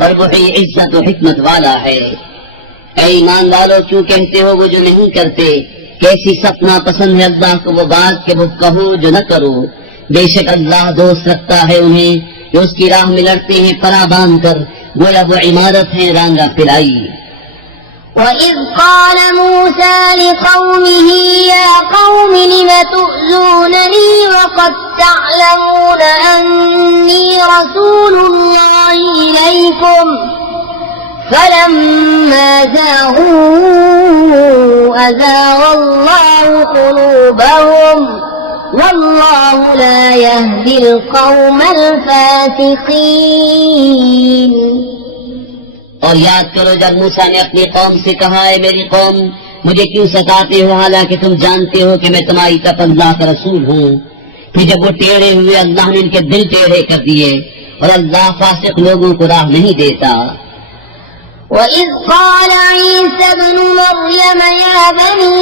और वो ही इज्जत और हिकमत वाला है। ऐ ईमान वालों, क्यों कहते हो वो जो नहीं करते? कैसी सपना पसंद है अल्लाह को वो बात के वो कहो जो न करो। बेशक अल्लाह दोस्त रखता है उन्हें जो उसकी राह में लड़ते हैं परा बांध कर, गोया वो इमारत है रांगा पिलाई। وَإِذْ قَالَ مُوسَى لِقَوْمِهِ يَا قَوْمِ لِمَ تُؤْذُونَنِي وَقَدْ تَعْلَمُونَ أَنِّي رَسُولُ اللَّهِ إِلَيْكُمْ فَلَمَّا زَاغُوا أَزَاغَ اللَّهُ قُلُوبَهُمْ وَاللَّهُ لَا يَهْدِي الْقَوْمَ الْفَاسِقِينَ। और याद करो जब मूसा ने अपनी कौम से कहा है मेरी कौम मुझे क्यों सताते हो हालांकि तुम जानते हो कि मैं तुम्हारी तरफ अल्लाह का रसूल हूँ। फिर जब वो टेढ़े हुए अल्लाह ने इनके दिल टेढ़े कर दिए और अल्लाह फासिक लोगों को राह नहीं देता। وَإِذْ قَالَ عِيسَى ابْنُ مَرْيَمَ يَا بَنِي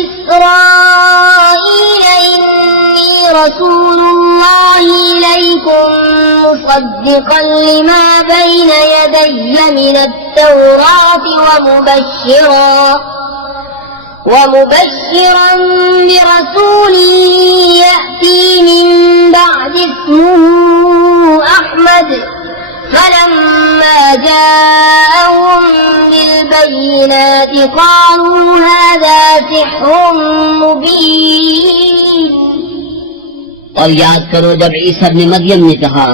إِسْرَائِيلَ إِنِّي رَسُولُ اللَّهِ إِلَيْكُمْ مُصَدِّقًا لِمَا بَيْنَ يَدَيَّ مِنَ التَّوْرَاةِ وَمُبَشِّرًا بِرَسُولٍ يَأْتِي مِن بَعْدِي اسْمُهُ أَحْمَدُ فَلَمَّا جَاءَهُم بِالْبَيِّنَاتِ قَالُوا هَذَا سِحْرٌ مُبِينٌ। और याद करो जब ईसा ने मरियम ने कहा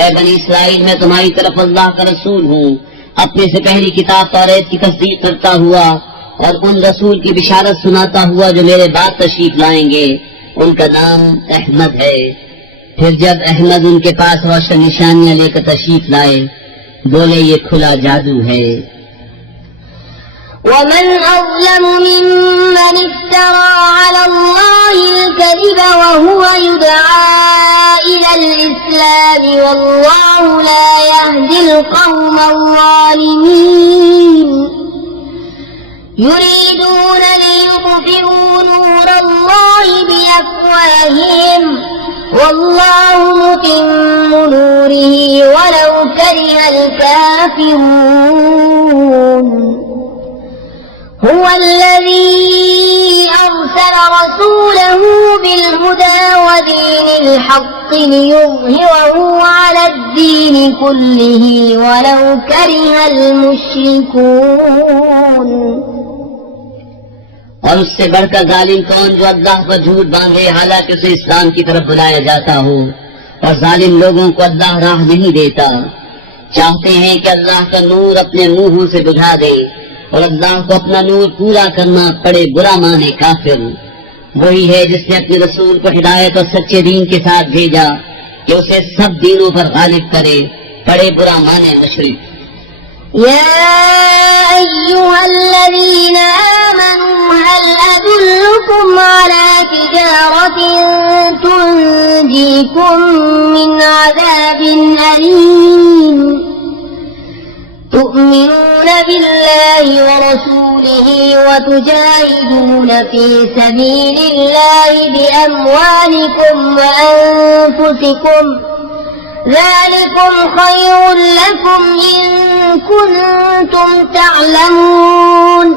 ऐ बनी इस्राइल, मैं तुम्हारी तरफ अल्लाह का रसूल हूँ, अपने से पहली किताब तौरात की तस्दीक करता हुआ और उन रसूल की बिशारत सुनाता हुआ जो मेरे बाद तशरीफ लाएंगे। उनका नाम अहमद है। फिर जब अहमद उनके पास रोशन निशानियां लेकर तशरीफ लाए, बोले ये खुला जादू है। ومن أظلم ممن افترى على الله الكذب وهو يدعى إلى الإسلام والله لا يهدي القوم الظالمين يريدون ليطفئوا نور الله بأفواههم والله متم نوره ولو كره الكافرون هو الذي أرسل رسوله بالهدى ودين الحق ليظهره على الدين كله ولو كره المشركون। और उससे बढ़कर जालिम कौन जो अल्लाह पर झूठ बांधे हालांकि उसे इस्लाम की तरफ बुलाया जाता हो, और जालिम लोगों को अल्लाह राह नहीं देता। चाहते हैं कि अल्लाह का नूर अपने मुंहों से बुझा दे और अल्लाह को अपना नूर पूरा करना पड़े, बुरा माने काफिर। वही है जिसने अपने रसूल को हिदायत और सच्चे दीन के साथ भेजा कि उसे सब दीनों पर गालिब करे, पड़े बुरा माने मुशरिक। يا أيها الذين آمنوا هل أدلكم على تجارة تنجيكم من عذاب أليم تؤمنون بالله ورسوله وتجاهدون في سبيل الله بأموالكم وأنفسكم ذلكم خير لكم إن كنتم تعلمون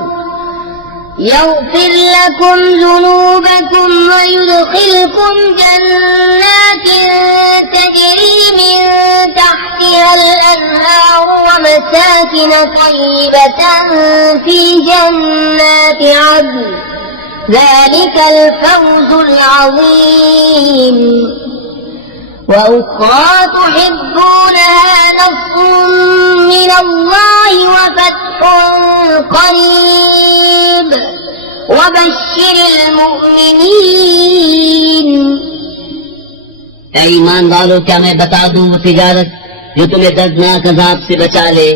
يغفر لكم ذنوبكم ويدخلكم جنات تجري من تحتها الأنهار ومساكن طيبة في جنات عدن ذلك الفوز العظيم وأخرى تحبونها نصر من الله وفتح قريب وبشر المؤمنين। ईमान वालों, क्या मैं बता दूं वो तिजारत जो तुम्हें दर्दनाक अजाब से बचा ले?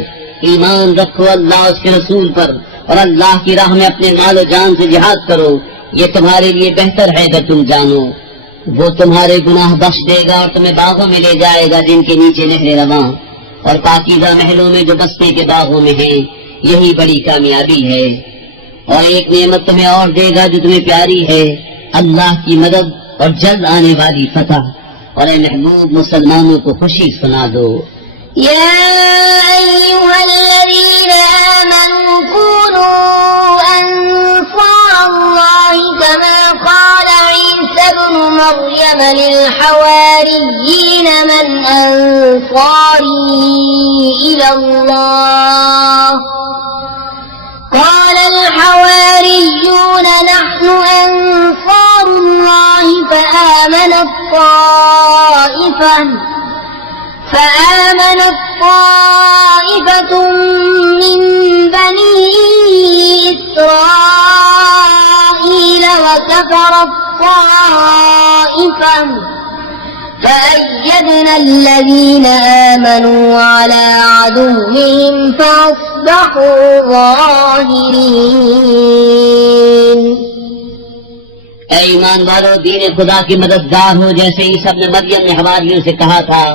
ईमान रखो अल्लाह उसके रसूल पर और अल्लाह की राह में अपने मालो जान से जिहाद करो, ये तुम्हारे लिए बेहतर है अगर तुम जानो। वो तुम्हारे गुनाह बख्श देगा और तुम्हें बागों में ले जाएगा जिनके नीचे नहरें रवां, और पाकीज़ा महलों में जो बस्ती के बागों में हैं। यही बड़ी कामयाबी है। और एक नेमत तुम्हें और देगा जो तुम्हें प्यारी है, अल्लाह की मदद और जल्द आने वाली फतह। और ए महबूब, मुसलमानों को खुशी सुना दो। या अय्युहल्लज़ीना आमनू कूनू अंसारल्लाहि कमा क़ाला ईसा इब्नु मर्यम लिल-हवारिय्यीन मन अंसारी इलल्लाह قال الحواريون نحن أنصار الله فآمنت طائفة من بني إسرائيل وكفرت طائفة فأيدنا الذين آمنوا على عدوهم فأصبحوا ظاهرين। ऐ ईमान वालों, दीन खुदा की मददगार हो जैसे ईसा इब्न मरियम ने हवारियों से कहा था,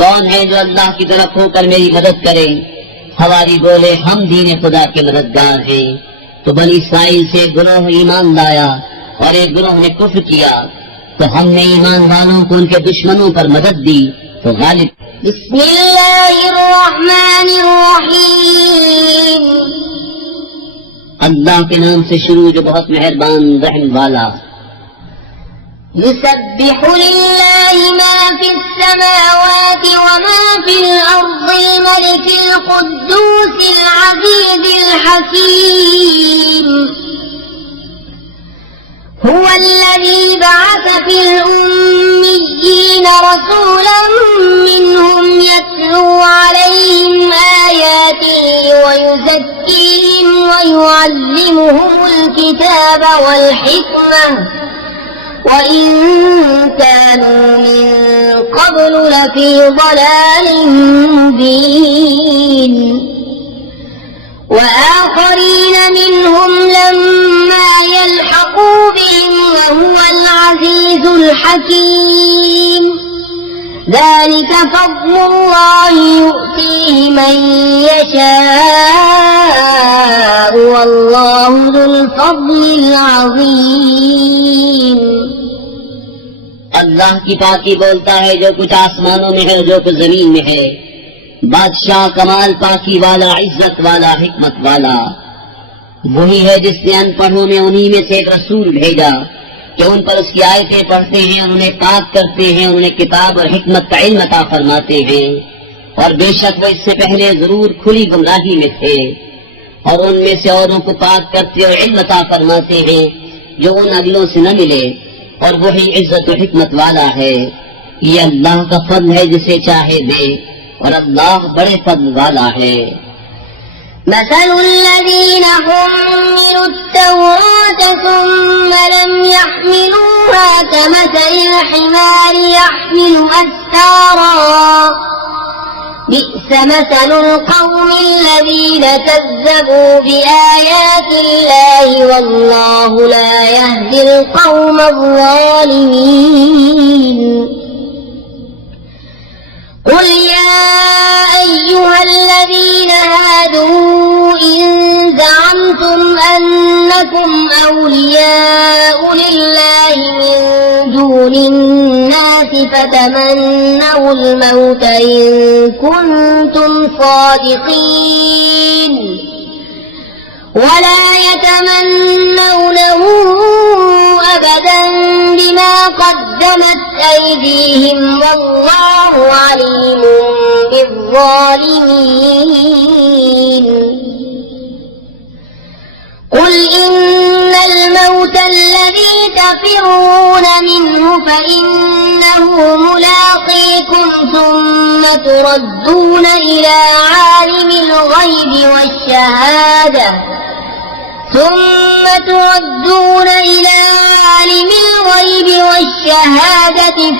कौन है जो अल्लाह की तरफ होकर मेरी मदद करे? हवारी बोले, हम दीन खुदा के मददगार हैं। तो बनी इस्राइल से एक गुरोह ईमान लाया और एक गुरोह ने कुफ्र किया, तो हमने ईमान वालों को उनके दुश्मनों पर मदद दी तो गालिब। बिस्मिल्लाहिर्रहमानिर्रहीम, अल्लाह के नाम से शुरू जो बहुत मेहरबान रहम वाला। युसब्बिहु लिल्लाहि मा फिस्समावाति व मा फिल अर्दिल मलिकिल कुद्दूसिल अज़ीज़िल हकीम هو الذي بعث في الأميين رسولا منهم يتلو عليهم آياته ويزكيهم ويعلمهم الكتاب والحكمة وإن كانوا من قبل لفي ضلال مبين وآخرين منهم لما يلحقوا بهم وهو العزيز الحكيم ذلك فضل الله يؤتيه من يشاء والله ذو الفضل العظيم अल्लाह की पाकी बोलता है जो कुछ आसमानों में है जो कुछ जमीन में है। बादशाह कमाल पाकी वाला इज्जत वाला हिकमत वाला वही है जिसने अनपढ़ों में उन्हीं में से एक रसूल भेजा कि उन पर उसकी आयतें पढ़ते हैं, उन्हें पाक करते हैं, उन्हें किताब और हिकमत का इल्म अता फरमाते हैं। और बेशक वो इससे पहले जरूर खुली गुमराही में थे और उनमें से औरों को पाक करते और इल्म अता फरमाते हैं जो उन अगलों से न मिले। और वही इज्जत और हिकमत वाला है। ये अल्लाह का फضل है जिसे चाहे दे और अल्लाह बड़े फضل वाला है। مثل الذين حملوا التوراة ثم لم يحملوها كمثل الحمار يحمل أسفارا بئس مثل القوم الذين كذبوا بآيات الله والله لا يهدي القوم الظالمين قل يا أيها الذين هادوا إن زعمتم أنكم أولياء لله من دون الناس فتمنوا الموت إن كنتم صادقين ولا يتمنونه أبدا بما قدمت أيديهم والله عليم بالظالمين قل إن الموت الذي تفرون منه فإنه ملاقيكم ثم تردون إلى عالم الغيب والشهادة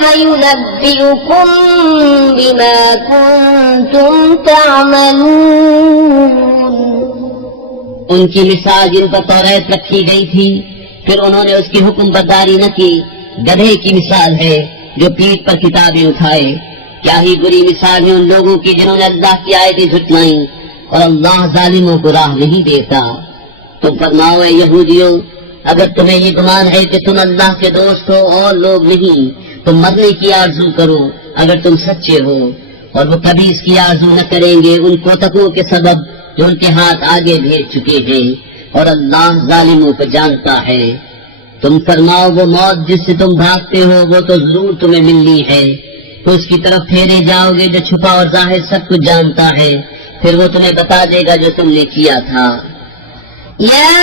فينبئكم بما كنتم تعملون उनकी मिसाल जिन पर तौरात रखी गई थी फिर उन्होंने उसकी हुक्मबरदारी न की गधे की मिसाल है जो पीठ पर किताबें उठाए। क्या ही बुरी मिसाल है उन लोगों की जिन्होंने अल्लाह की आयतें झुटलाई और अल्लाह जालिमों को राह नहीं देता। तुम फरमाओ ऐ यहूदियों, अगर तुम्हें ये गुमान है कि तुम अल्लाह के दोस्त हो और लोग नहीं, तुम मरने की आरजू करो अगर तुम सच्चे हो। और वो कभी इसकी आरजू न करेंगे उन कोतकों के सबब जो उनके हाथ आगे भेज चुके हैं और अल्लाह जालिमों को जानता है। तुम फरमाओ वो मौत जिससे तुम भागते हो वो तो जरूर तुम्हें मिलनी है, तो उसकी तरफ फेरे जाओगे जो छुपा और जाहिर सब कुछ जानता है, फिर वो तुम्हें बता देगा जो तुमने किया था। يا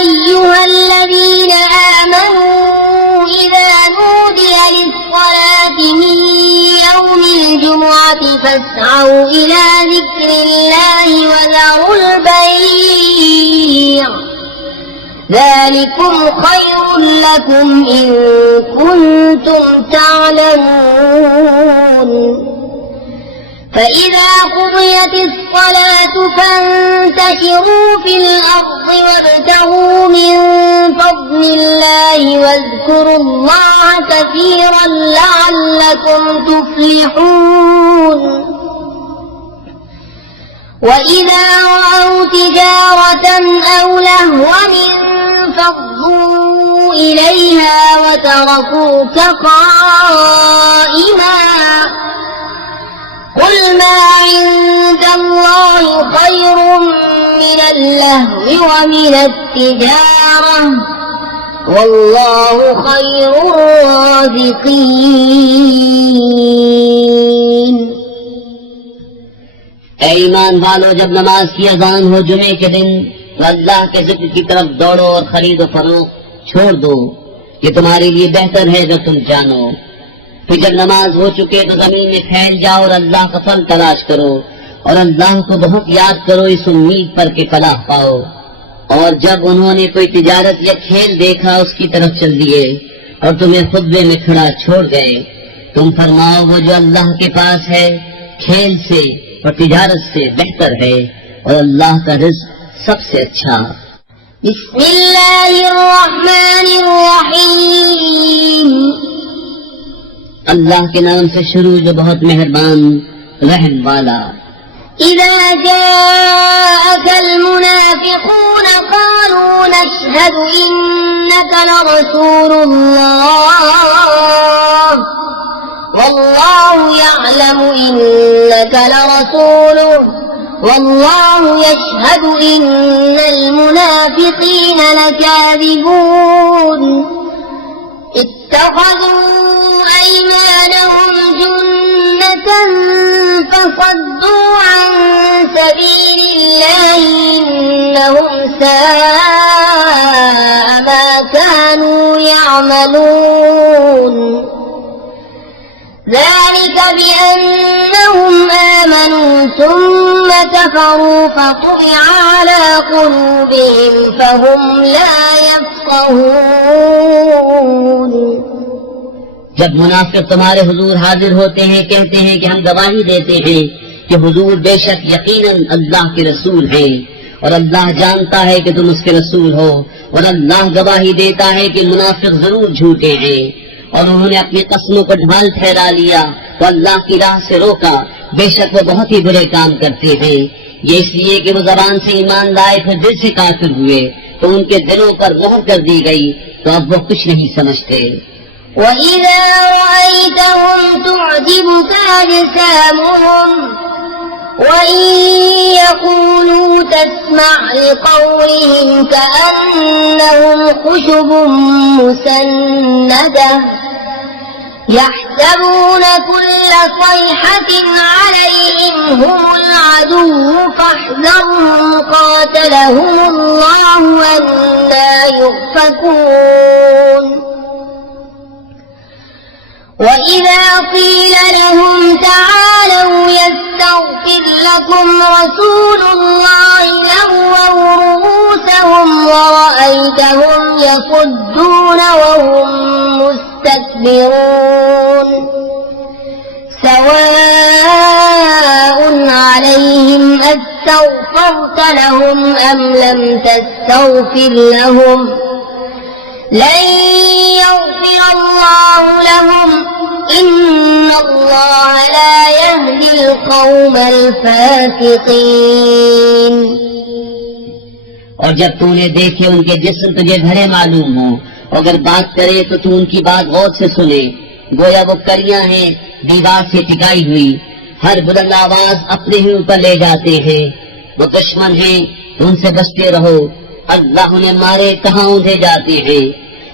أيها الذين آمنوا إذا نودي للصلاة من يوم الجمعة فاسعوا إلى ذكر الله وذروا البيع ذلكم خير لكم إن كنتم تعلمون فإذا قضيت الصلاة فانتشروا في الأرض وابتغوا من فضل الله واذكروا الله كثيرا لعلكم تفلحون وإذا رأوا تجارة أو لهوا انفضوا إليها وتركوك قائما قل ما عند الله خير من اللهو ومن التجارة والله خير الرازقين ऐ ईमान वालो, जब नमाज की अजान हो जुमे के दिन तो अल्लाह के जिक्र की तरफ दौड़ो और खरीदो फरोख्त छोड़ दो, ये तुम्हारे लिए बेहतर है अगर तुम जानो। फिर जब नमाज हो चुके तो जमीन में फैल जाओ और अल्लाह का फल तलाश करो और अल्लाह को बहुत याद करो इस उम्मीद पर के फलाह पाओ। और जब उन्होंने कोई तिजारत या खेल देखा उसकी तरफ चल दिए और तुम्हें खुतबे में खड़ा छोड़ गए, तुम फरमाओ वो जो अल्लाह के पास है खेल से और तिजारत से बेहतर है और अल्लाह का रिज़्क़ सबसे अच्छा। बिस्मिल्लाहिर्रहमानिर्रहीम। अल्लाह के नाम से शुरू जो बहुत मेहरबान रहम वाला। इज़ा जाअकल मुनाफ़िक़ून क़ालू नशहदु इन्नका लरसूलुल्लाह वल्लाहु यअलमु इन्नका लरसूलुहु वल्लाहु यशहदु इन्नल मुनाफ़िक़ीन लकाज़िबून। इत्तख़ज़ू अयमानहुम जुन्नतन फसद्दू अन सबीलिल्लाहि इन्नहुम साअ मा कानू यअमलून। ذلك بأنهم آمنوا ثم كفروا فطبع على قلوبهم فهم لا يفقهون। जब मुनाफिक तुम्हारे हुजूर हाजिर होते हैं कहते हैं कि हम गवाही देते हैं कि हुजूर बेशक यकीनन अल्लाह के रसूल हैं और अल्लाह जानता है कि तुम उसके रसूल हो और अल्लाह गवाही देता है कि मुनाफिक जरूर झूठे हैं और उन्होंने अपनी कस्मों को ढाल ठहरा लिया तो अल्लाह की राह से रोका, बेशक वो बहुत ही बुरे काम करते हैं। ये इसलिए कि वो ज़बान से ईमान लाए फिर दिल से काफिर हुए तो उनके दिलों पर मोहर कर दी गई तो अब वो कुछ नहीं समझते। وَإِذَا رَأَيْتَهُمْ تُعْجِبُكَ أَجْسَامُهُمْ وَإِن يَقُولُوا تَسْمَعْ لِقَوْلِهِمْ كَأَنَّهُمْ خُشُبٌ مُّسَنَّدَةٌ يَحْسَبُونَ كُلَّ صَيْحَةٍ عَلَيْهِمْ هُمُ الْعَدُوُّ فَاحْذَرْهُمْ قَاتَلَهُمُ اللَّهُ أَنَّىٰ يُؤْفَكُونَ وَإِذَا قِيلَ لَهُمْ تَعَالَوْا يَسْتَغْفِرْ لَكُمْ رَسُولُ اللَّهِ لَوَّوْا رُءُوسَهُمْ وَرَأَيْتَهُمْ يَصُدُّونَ وَهُمْ مُسْتَكْبِرُونَ سَوَاءٌ عَلَيْهِمْ أَسْتَغْفَرْتَ لَهُمْ أَمْ لَمْ تَسْتَغْفِرْ لَهُمْ لن يغفر الله لهم إن الله لا يهدي القوم الفاسقين। और जब तूने देखे उनके जिस्म तुझे भरे मालूम हो, अगर बात करे तो तू उनकी बात गौर से सुने, गोया वो कलियां हैं दीवार से टिकाई हुई, हर बुलंद आवाज अपने ही ऊपर ले जाते हैं। वो दुश्मन हैं तो उनसे बचते रहो, अल्लाह उन्हें मारे कहाँ उधे जाते हैं।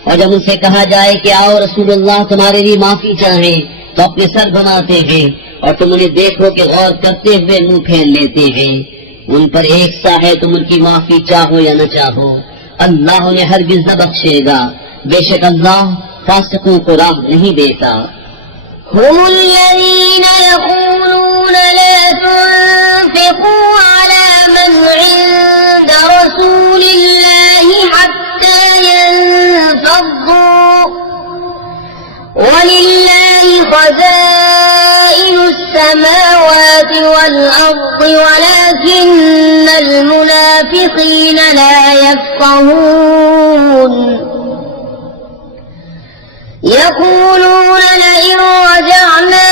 और जब उनसे कहा जाए कि आओ रसूलुल्लाह तुम्हारे लिए माफी चाहे तो अपने सर घुमाते हैं और तुम उन्हें देखो कि गौर करते हुए मुंह फेर लेते हैं। उन पर एक सा है तुम उनकी माफी चाहो या न चाहो, अल्लाह उन्हें हरगिज़ न बख्शेगा, बेशक अल्लाह फासिकों को राह नहीं देता। هم الذين يقولون لا تنفقوا على من عند رسول الله حتى ينفضوا ولله خزائن السماوات والأرض ولكن المنافقين لا يفقهون يقولون لئن رجعنا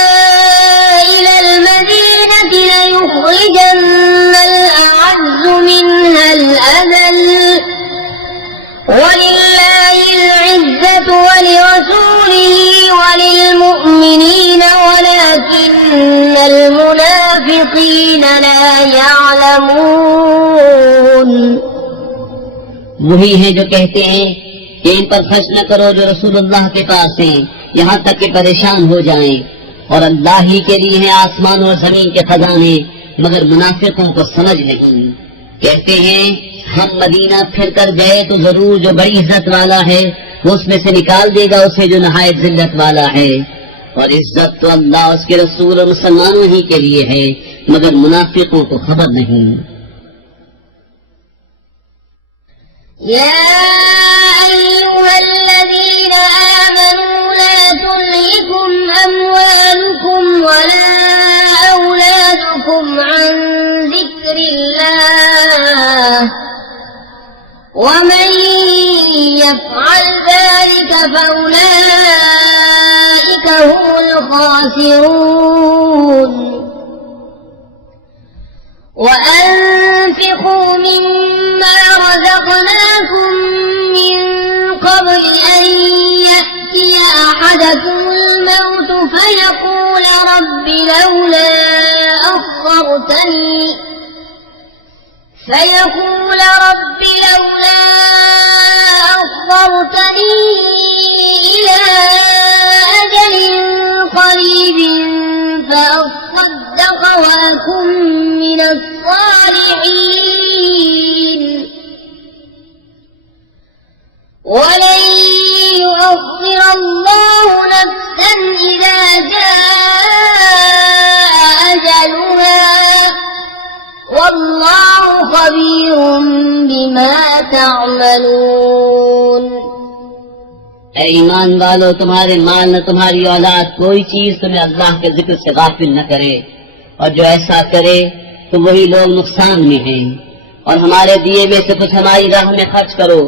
إلى المدينة ليخرجن الأعز منها الأذل ولله العزة ولرسوله وللمؤمنين ولكن المنافقين لا يعلمون। वही है जो कहते हैं कि इन पर खर्च न करो जो रसूलुल्लाह के पास हैं, यहाँ तक कि परेशान हो जाएं, और अल्लाह ही के लिए हैं आसमान और जमीन के खजाने, मगर मुनाफिकों को समझ नहीं। कहते हैं हम मदीना फिर कर गए तो जरूर जो बड़ी इज्जत वाला है वो उसमें से निकाल देगा उसे जो नहायत जिल्लत वाला है। और इज्जत तो अल्लाह उसके रसूल और मुसलमानों ही के लिए है, मगर मुनाफिकों को खबर नहीं। या अय्युहल्लज़ीना आमनू ला तुल्हिकुम अमवालुकुम वला औलादुकुम अन ज़िक्रिल्लाह वमन यफ़अल ज़ालिका फ़उलाइका हुमुल ख़ासिरून। وأنفقوا مما رزقناكم من قبل أن يأتي أحدكم الموت فيقول رب لولا أخرتني إلى أجل قريب فأصدق وأكن من الصالحين ولن يؤخر الله نفسا إذا جاء أجلها والله خبير بما تعملون। ईमान वालों, तुम्हारे माल न तुम्हारी औलाद कोई चीज तुम्हें अल्लाह के जिक्र से गाफिल न करे, और जो ऐसा करे तो वही लोग नुकसान में हैं। और हमारे दिए में से कुछ हमारी राह में खर्च करो,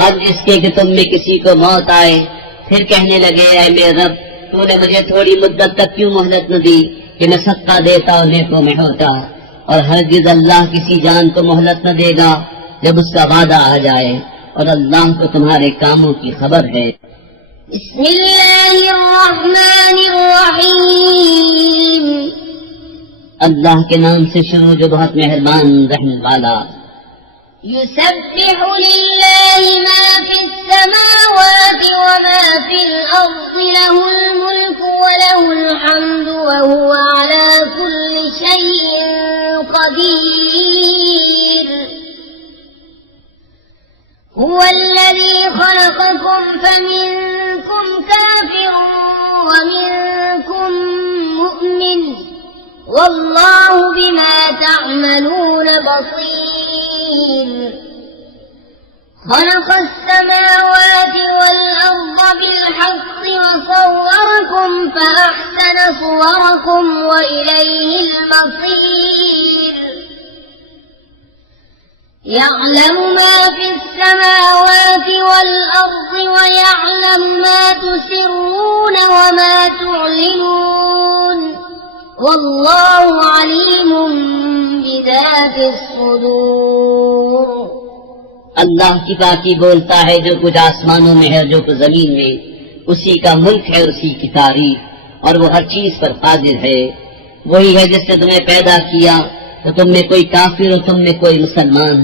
हद इसके कि तुम में किसी को मौत आए फिर कहने लगे ऐ मेरे रब, तूने मुझे थोड़ी मुद्दत तक क्यों मोहलत न दी कि मैं सदका देता और नेकों में होता। और हरगिज अल्लाह किसी जान को मोहलत न देगा जब उसका वादा आ जाए, और अल्लाह को तुम्हारे कामों की खबर है। बिस्मिल्लाहिर्रहमानिर्रहीम। अल्लाह के नाम से शुरू जो बहुत मेहरबान रहने वाला। युसब्बिहु लिल्लाहि मा फिस समावाति व मा फिल अर्दि लहुल मुल्कु व लहुल हम्दु व हुवा अला कुल्लि शैइन क़दीर। हुवल्लज़ी ख़लक़कुम फमिनकुम काफ़िरुन व मिनकुम मुमिन वल्लाहु बिमा तअमलून बसीर। خلق السماوات والأرض بالحق وصوركم فأحسن صوركم وإليه المصير. يعلم ما في السماوات والأرض ويعلم ما تسرون وما تعلنون والله عليم بذات الصدور. अल्लाह की बाकी बोलता है जो कुछ आसमानों में है जो कुछ जमीन में, उसी का मुल्क है, उसी की तारीफ, और वो हर चीज पर कादिर है। वही है जिसने तुम्हें पैदा किया तो तुम में कोई काफिर और तुम में कोई मुसलमान,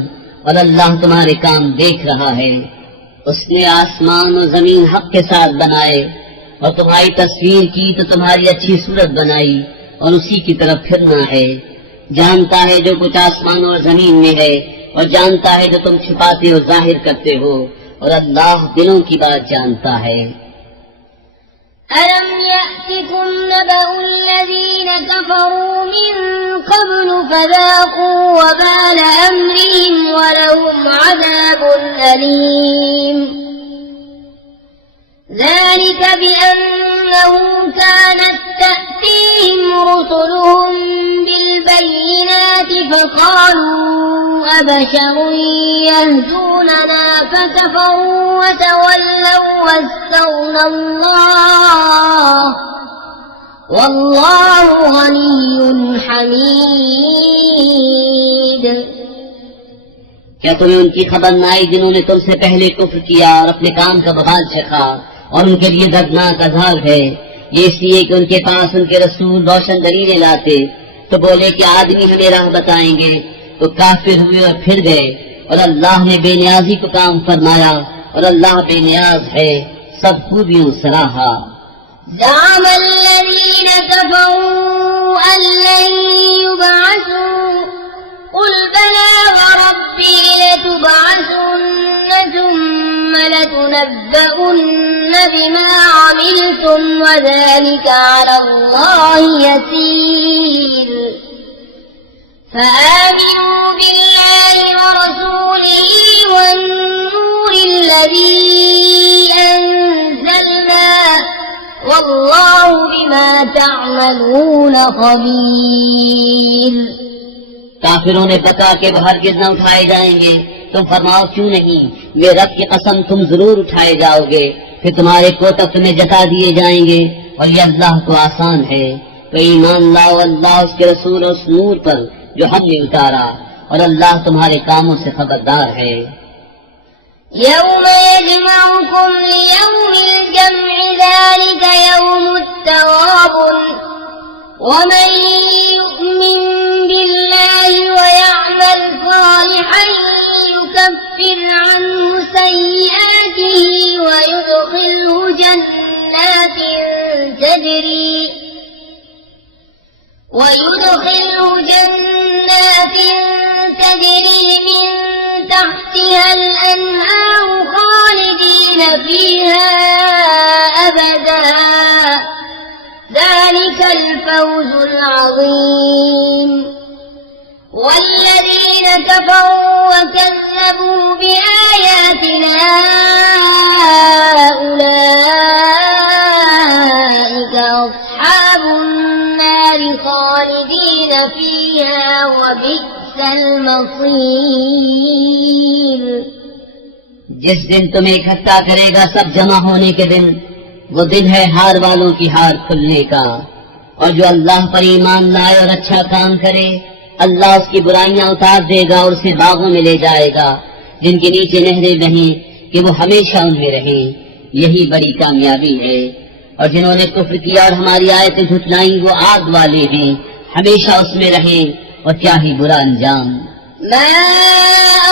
और अल्लाह तुम्हारे काम देख रहा है। उसने आसमान और जमीन हक के साथ बनाए और तुम्हारी तस्वीर की तो तुम्हारी अच्छी सूरत बनाई, और उसी की तरफ फिरना है। जानता है जो कुछ आसमान और जमीन में है, और जानता है जो तुम छुपाते हो जाहिर करते हो, और अल्लाह दिलों की बात जानता है। अलम यअतिकुम नबउल्लज़ीन कफरू मिन क़ब्लु फ़ज़ाक़ू वबाल अम्रिहिम वलहुम अज़ाबुन अलीम। ذلك بأنه كانت تأتيهم رسلهم بالبينات فقالوا أبشر يهدوننا فكفروا وتولوا واستغنى الله والله غني حميد. क्या तुम्हें उनकी खबर न आई जिन्होंने तुमसे पहले कुफ्र किया और अपने काम का बवाल चखा, और उनके लिए दर्दनाक अज़ाब है। ये इसलिए कि उनके पास उनके रसूल रोशन दलीलें लाते तो बोले कि आदमी हमें राह बताएंगे, तो काफिर हुए और फिर गए। और अल्लाह ने बेनियाजी को काम फरमाया, और अल्लाह बेनियाज है, सब खूबियों सराहा। ज़अम अल्लज़ीन कफ़रू अन लन युबअसू क़ुल बला व لتبعثن ثم لتنبؤن بما عملتم وذلك على الله يسير فآمنوا بالله ورسوله والنور الذي أنزلنا والله بما تعملون خبير। काफिरों ने पता कि वो हरगिज़ न उठाए जाएंगे। तुम फरमाओ क्यों नहीं, वे रब की कसम तुम जरूर उठाए जाओगे, फिर तुम्हारे कोतक तुम्हें जता दिए जाएंगे और ये अल्लाह को आसान है। तो ईमान लाओ अल्लाह उसके रसूल और उस नूर पर जो हमने उतारा, और अल्लाह तुम्हारे कामों से खबरदार है। यौम यजमउकुम लियौमिल जम्'i ज़ालिका यौमुत-तग़ाबुन वमन यु'मिन बिल्लाहि वयअमल सालिहन युकफ्फिर अन्हु सय्यिआतिहि वयुदखिलहु जन्नातिन تجري من تحتها الأنهار خالدين فيها أبدا ذلك الفوز العظيم والذين كفروا وكذبوا بآياتنا أولئك أصحاب النار خالدين فيها وبئس المصير। जिस दिन तुम्हें इकट्ठा करेगा सब जमा होने के दिन, वो दिन है हार वालों की हार खुलने का। और जो अल्लाह पर ईमान लाए और अच्छा काम करे, अल्लाह उसकी बुराइयां उतार देगा और उसे बागों में ले जाएगा जिनके नीचे नहरें बहें कि वो हमेशा उनमें रहें। यही बड़ी कामयाबी है। और जिन्होंने कुफ्र किया और हमारी आयतें झुठलाई वो आग वाले हैं, हमेशा उसमें रहें और क्या ही बुरा अंजाम। मा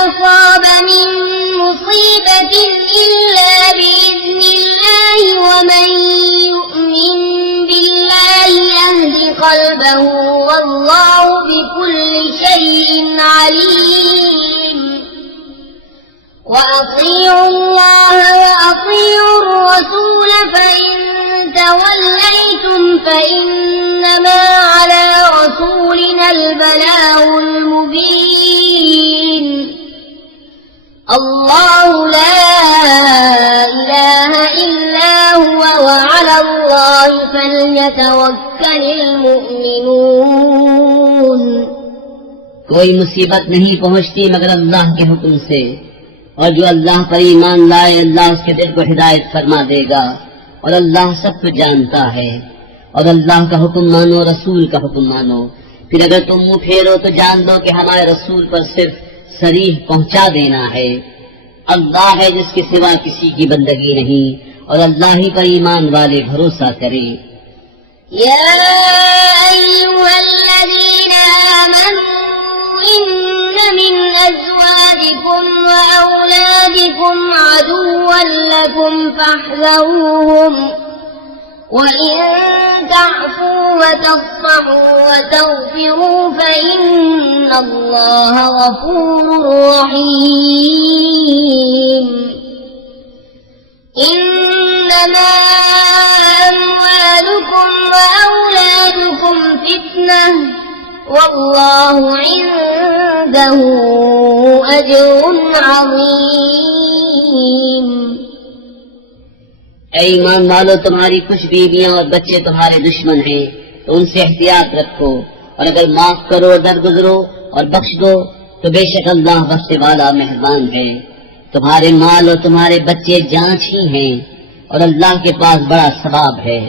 असाब मिन मुसीबतिन इल्ला बिइज़्निल्लाहि वमन यु'मिन बिल्लाहि यहदि क़ल्बहु वल्लाहु बिकुल्लि शैइन अलीम। وأطيعوا الله وأطيعوا الرسول فإن توليتم فإنما على رسولنا البلاغ المبين الله لا إله إلا هو وعلى الله فليتوكل المؤمنون। कोई मुसीबत नहीं पहुंचती मगर अल्लाह के हुक्म से, और जो अल्लाह पर ईमान लाए अल्लाह उसके दिल को हिदायत फरमा देगा, और अल्लाह सब कुछ जानता है। और अल्लाह का हुक्म मानो, रसूल का हुक्म मानो। फिर अगर तुम मुंह फेरो तो जान लो कि हमारे रसूल पर सिर्फ सरीह पहुंचा देना है। अल्लाह है जिसके सिवा किसी की बंदगी नहीं, और अल्लाह ही पर ईमान वाले भरोसा करें। या अय्युहल्लज़ीना आमनू إن من أزواجكم وأولادكم عدوا لكم فاحذروهم وإن تعفوا وتصفحوا وتغفروا فإن الله غفور رحيم। إنما أموالكم وأولادكم فتنة والله عنده أجر عظيم। ऐ ईमान वालो, तुम्हारी कुछ बीवियां और बच्चे तुम्हारे दुश्मन हैं, तो उनसे एहतियात रखो, और अगर माफ करो, दरगुजरो और बख्श दो तो बेशक अल्लाह बख्शने वाला मेहरबान है। तुम्हारे माल और तुम्हारे बच्चे जांच ही हैं, और अल्लाह के पास बड़ा सवाब है।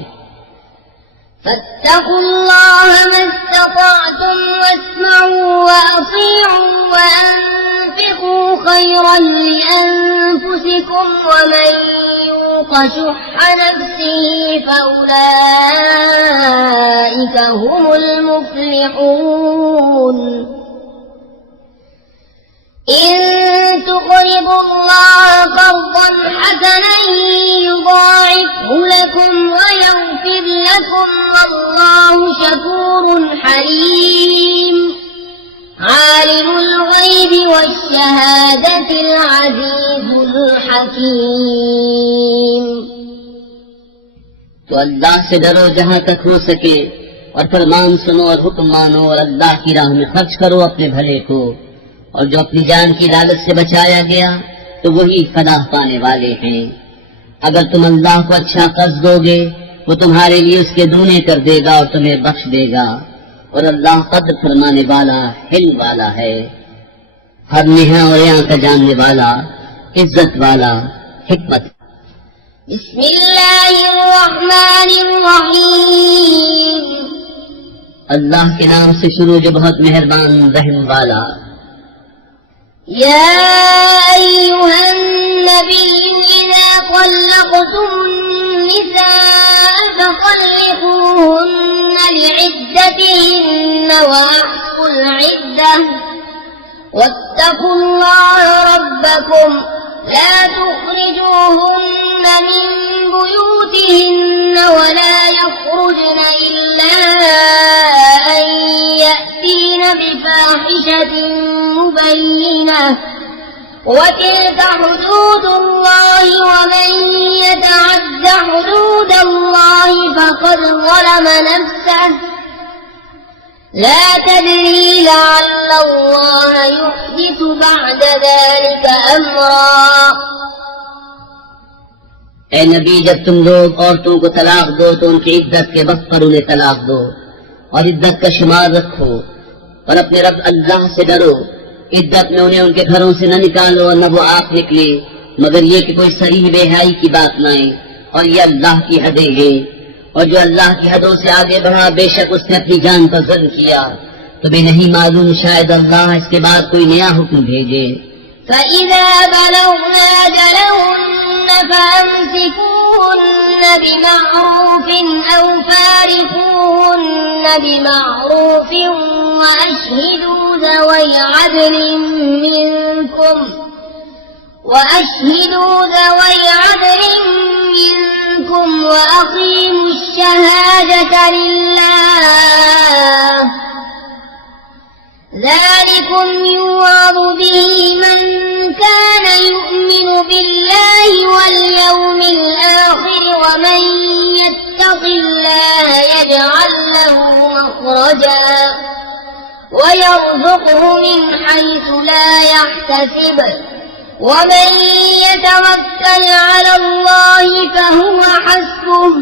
फत्तकुल्लाह मस्तताअतुम वस्मऊ वअतीअू वअनफिकू खैरन लिअनफुसिकुम वमन यूक़ शुह्ह नफ्सिही फउलाइक हुमुल मुफ्लिहून। إن تقرضوا الله قرضا حسنا يضاعفه لكم ويغفر لكم والله شكور حليم عالم الغيب والشهادة الشهادة العزيز الحكيم। तो अल्लाह से डरो जहाँ तक हो सके और फरमान सुनो और हुक्म मानो और अल्लाह की राह में खर्च करो अपने भले को, और जो अपनी जान की लालच से बचाया गया तो वही फलाह पाने वाले हैं। अगर तुम अल्लाह को अच्छा कर्ज दोगे वो तुम्हारे लिए उसके दूने कर देगा और तुम्हें बख्श देगा, और अल्लाह कद्र फरमाने वाला हिल्म वाला है, हर नेहा और यहाँ का जानने वाला, इज्जत वाला, हिकमत। बिस्मिल्लाहिर्रहमानिर्रहीम। अल्लाह के नाम से शुरू जो बहुत मेहरबान रहम वाला। या अय्युहन नबी इज़ा तल्लक़्तुमुन्निसाअ फतल्लिक़ूहुन्न लिइद्दतिहिन्न वअहsul इद्दह वत्तक़ुल्लाह रब्बकुम لا تخرجوهن من بيوتهن ولا يخرجن إلا أن يأتين بفاحشة مبينة وتلك حدود الله ومن يتعد حدود الله فقد ظلم نفسه لا تدري لعل الله يحدث بعد ذلك أمرا। ए नबी, जब तुम लोग औरतों को तलाक दो तो उनकी इद्दत के वक्त पर उन्हें तलाक दो और इद्दत का शुमार रखो और अपने रब अल्लाह से डरो। इद्दत में उन्हें उनके घरों से न निकालो और न वो आप निकले, मगर ये कि कोई सरीह बेहयाई की बात न आए, और ये अल्लाह की हदें हैं। और जो अल्लाह की हदों से आगे बढ़ा बेशक उसने अपनी जान पर जुल्म किया। तुम्हें नहीं मालूम शायद अल्लाह इसके बाद कोई नया हुक्म भेजे। فإذا بلغن أجلهن فأمسكوهن بمعروف أو فارقوهن بمعروف وأشهدوا ذوي عدل منكم وأقيموا الشهادة لله ذلكم يوعظ به من كان يؤمن بالله واليوم الآخر ومن يتق الله يجعل له مخرجا ويرزقه من حيث لا يحتسب ومن يتوكل على الله فهو حسبه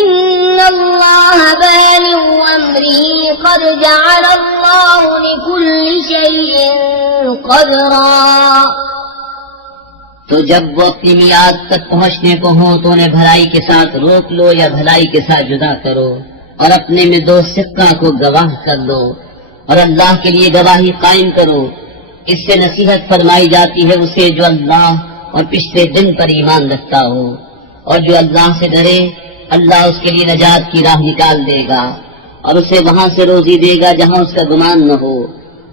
إن الله بالغ أمره قد جعل الله لكل شيء قدرا। तो जब वो अपनी मियाद तक पहुँचने को हो तो उन्हें भलाई के साथ रोक लो या भलाई के साथ जुदा करो और अपने में दो सिक्का को गवाह कर लो और अल्लाह के लिए गवाही कायम करो। इससे नसीहत फरमाई जाती है उसे जो अल्लाह और पिछले दिन पर ईमान रखता हो, और जो अल्लाह से डरे अल्लाह उसके लिए नजात की राह निकाल देगा और उसे वहाँ से रोजी देगा जहाँ उसका गुमान न हो,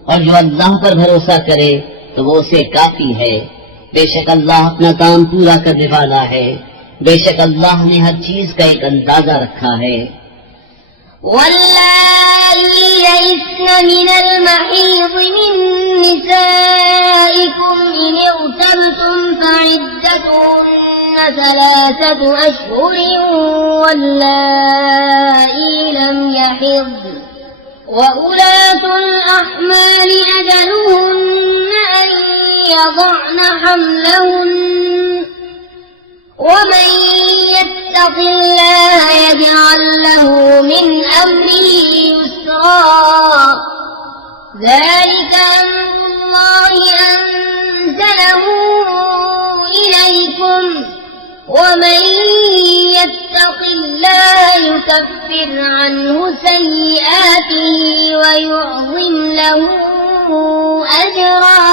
और जो अल्लाह पर भरोसा करे तो वो उसे काफी है। बेशक अल्लाह अपना काम पूरा करने वाला है, बेशक अल्लाह ने हर चीज का एक अंदाजा रखा है। واللائي يئسن من المحيض من نسائكم إن ارتبتم فعدتهن 3 أشهر واللائي لم يحضن وأولاة الأحمال أجلهن أن يضعن حملهن ومن يتق الله يجعل له من أمره يسرا ذلك أمر الله أنزله إليكم ومن يتق الله يكفر عنه سيئاته ويعظم له أجرا।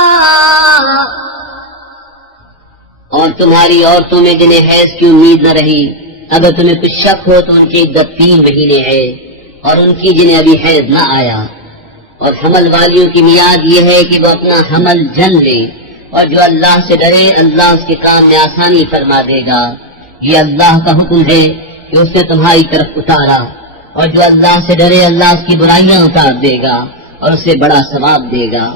और तुम्हारी औरतों में जिन्हें हैज की उम्मीद न रही, अगर तुम्हें कुछ शक हो तो उनकी इद्दत 3 महीने है, और उनकी जिन्हें अभी हैज न आया। और हमल वालियों की मियाद ये है कि वो अपना हमल जन ले, और जो अल्लाह से डरे अल्लाह उसके काम में आसानी फरमा देगा। ये अल्लाह का हुक्म है कि उसने तुम्हारी तरफ उतारा, और जो अल्लाह से डरे अल्लाह उसकी बुराइयां उतार देगा और उसे बड़ा सवाब देगा।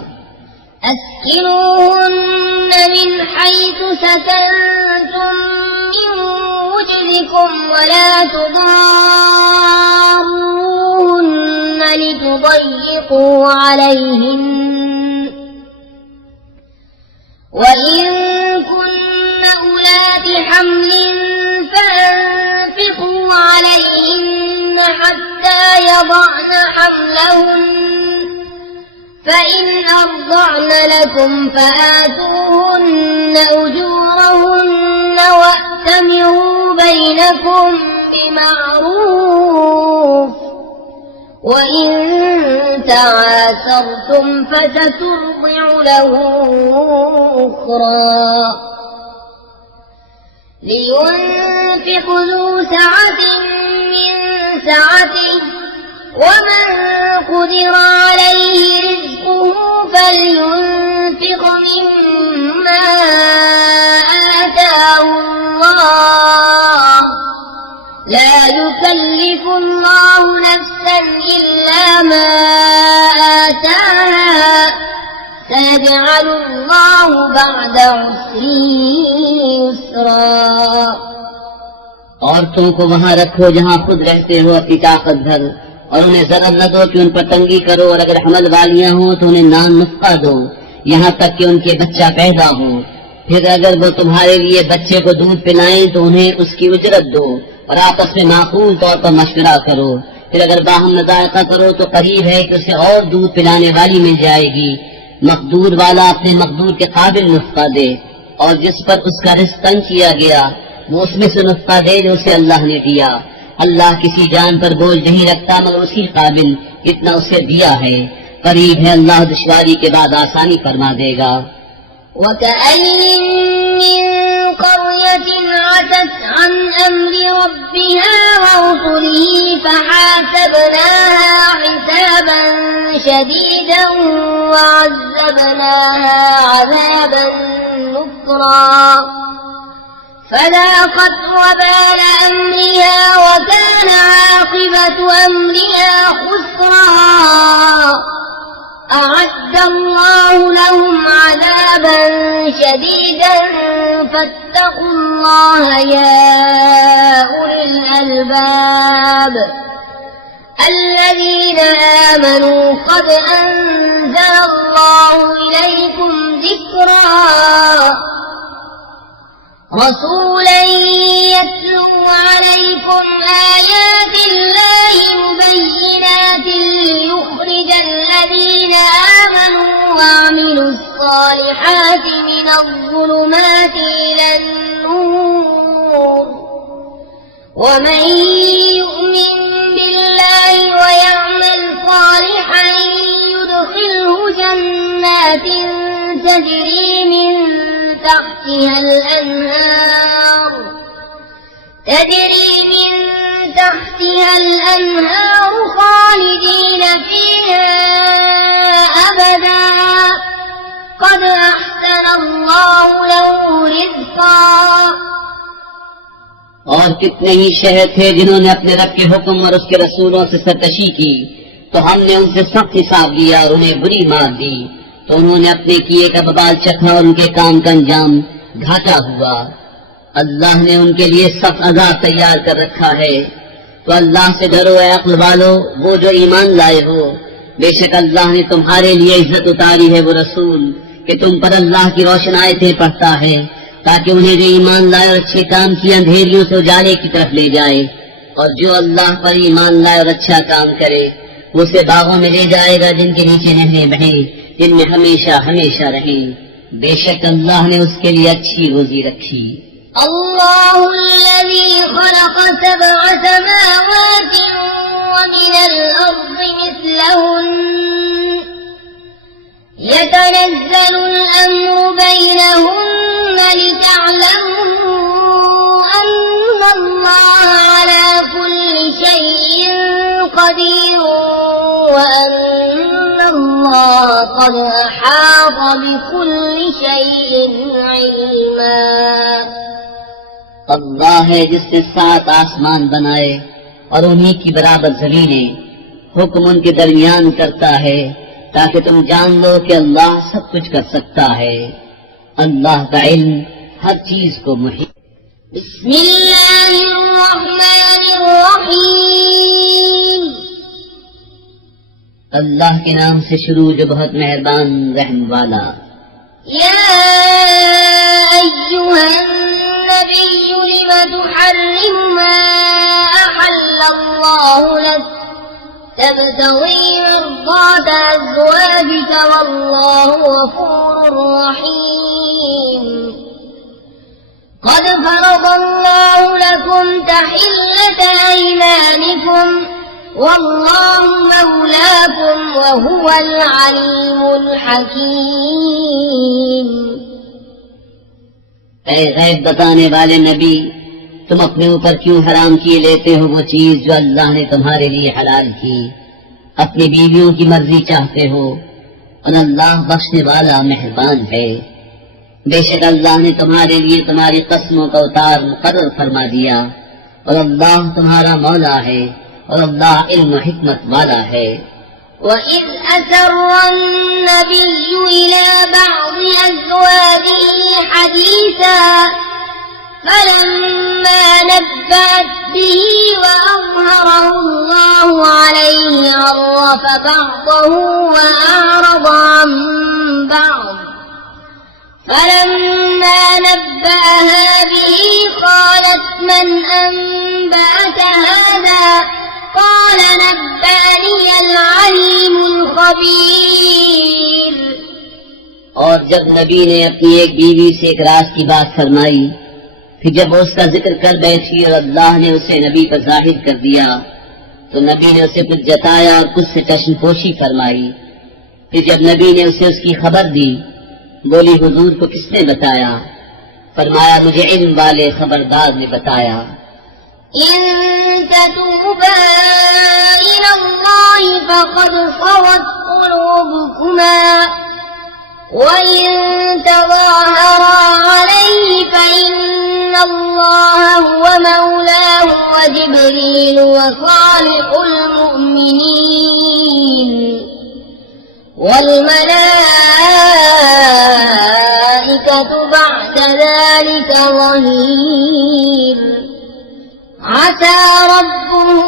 أسكنوهن من حيث سكنتم من وجدكم ولا تضاروهن لتضيقوا عليهن وإن كن أولات حمل فأنفقوا عليهن حتى يضعن حملهن فإن أرضعن لكم فآتوهن أجورهن وأتمروا بينكم بمعروف وإن تعاسرتم فسترضع له أخرى لينفق ذو سعة من سعته ومن قدر عليه رزقه فلينفق مما آتاه الله لا يكلف الله نفسا إلا ما آتاها سيجعل الله بعد عسر يسرا औरतों को वहाँ रखो जहाँ खुद रहते हो अपनी ताकत भर और उन्हें जरा न दो कि उन पर तंगी करो और अगर हमल वालियां हो तो उन्हें नान नुस्खा दो यहाँ तक कि उनके बच्चा पैदा हो। फिर अगर वो तुम्हारे लिए बच्चे को दूध पिलाएं तो उन्हें उसकी उजरत दो और आपस में माकूल तौर पर मशवरा करो। फिर अगर बाहम नज़ायका करो तो करीब है कि उसे और दूध पिलाने वाली मिल जाएगी। मकदूर वाला अपने मकदूर के काबिल नुस्खा दे और जिस पर उसका रिज़्क़ तंग किया गया वो उसमें से नुस्खा दे जो उसे अल्लाह ने दिया। अल्लाह किसी जान पर बोझ नहीं रखता मगर उसी काबिल इतना उसे दिया है। करीब है अल्लाह दुश्वारी के बाद आसानी फरमा देगा। وكأين من قرية عتت عن أمر ربها ورسله فحاسبناها حسابا شديدا وعذبناها عذابا نكرا فذاقت وبال أمرها وكان عاقبة أمرها خسرا أعد الله لهم عذابا شديدا فاتقوا الله يا أولي الألباب الذين آمنوا قد أنزل الله إليكم ذكرا رسولا يتلو عليكم آيات الله مبينات ليخرج الذين آمنوا وعملوا الصالحات من الظلمات إلى النور ومن يؤمن بالله ويعمل صالحا يدخله جنات تجري من تحتها الأنهار خالدين فيها أبدا قد أحسن الله له رزقا। और कितने ही शहर थे जिन्होंने अपने रब के हुक्म और उसके रसूलों से सरकशी की तो हमने उनसे सख्त हिसाब लिया और उन्हें बुरी मार दी तो उन्होंने अपने किए का बबाल चखा और उनके काम का अंजाम घाटा हुआ। अल्लाह ने उनके लिए सख्त अज़ाब तैयार कर रखा है। तो अल्लाह से डरो ऐ अक्ल वालो वो जो ईमान लाए हो। बेशक अल्लाह ने तुम्हारे लिए इज्जत उतारी है वो रसूल कि तुम पर अल्लाह की रोशन आयतें पढ़ता है ताकि उन्हें जो ईमान लाए और अच्छे काम किए अंधेरियों से उजाले की तरफ ले जाए। और जो अल्लाह पर ईमान लाए और अच्छा काम करे वो उसे बागों में ले जाएगा जिनके नीचे नहरें बहें जिनमें हमेशा हमेशा रहें। बेशक अल्लाह ने उसके लिए अच्छी रोजी रखी। الله الذي خلق سبع سماوات ومن الأرض مثلهن يتنزل الأمر بينهن لتعلموا أن الله على كل شيء قدير وأن الله قد أحاط بكل شيء علما। अल्लाह है जिसने 7 आसमान बनाए और उन्हीं की बराबर जमीनें हुक्म उनके दरमियान करता है ताकि तुम जान लो कि अल्लाह सब कुछ कर सकता है। अल्लाह का इल्म हर चीज को मुहित। बिस्मिल्लाहिर्रहमानिर्रहीम। अल्लाह के नाम से शुरू जो बहुत मेहरबान रहम वाला। या अय्युहन नबिय्यु लिमा तुहर्रिमु मा अहल्लल्लाहु लक तबतगी मर्दात अज़वाजिक वल्लाहु गफूरुर रहीम। قد فرض الله لكم تحلة أيمانكم والله مولاكم وهو العليم الحكيم। ऐ गैब बताने वाले नबी, तुम अपने ऊपर क्यों हराम किए लेते हो वो चीज जो अल्लाह ने तुम्हारे लिए हलाल की? अपनी बीवियों की मर्जी चाहते हो और अल्लाह बख्शने वाला मेहरबान है। बेशक अल्लाह ने तुम्हारे लिए तुम्हारी कस्मों का उतार मुकर्रर फरमा दिया और अल्लाह तुम्हारा मौला है और अल्लाह इल्म हिकमत वाला है। وَإِذْ أَسَرَّ النَّبِيُّ إِلَى بَعْضِ أَزْوَاجِهِ حَدِيثًا فَلَمَّا نَبَّأَتْ بِهِ وَأَظْهَرَهُ اللَّهُ عَلَيْهِ عَرَّفَ بَعْضَهُ وَأَعْرَضَ عَن بَعْضٍ فلما نبأها به قالت من أنبأك هذا قال نبأني العليم الخبير। और जब नबी ने अपनी एक बीवी से एक राज की बात फरमाई, फिर जब वो उसका जिक्र कर बैठी और अल्लाह ने उसे नबी पर जाहिर कर दिया तो नबी ने उसे कुछ जताया और कुछ से टशनपोशी फरमाई। फिर जब नबी ने उसे उसकी खबर दी, बोली हुजूर को किसने बताया? फरमाया मुझे इल्म वाले खबरदार ने बताया। इन ततूबा इलल्लाहि फक़द फ़वत क़ुलूबुकुमा व इन तज़ाहरा अलैहि फ़इन्नल्लाहा हुवा मौलाहु व जिब्रील व सालिहुल मुअ्मिनीन वल मलाइकतु बअद ज़ालिका ज़हीर। عسى ربه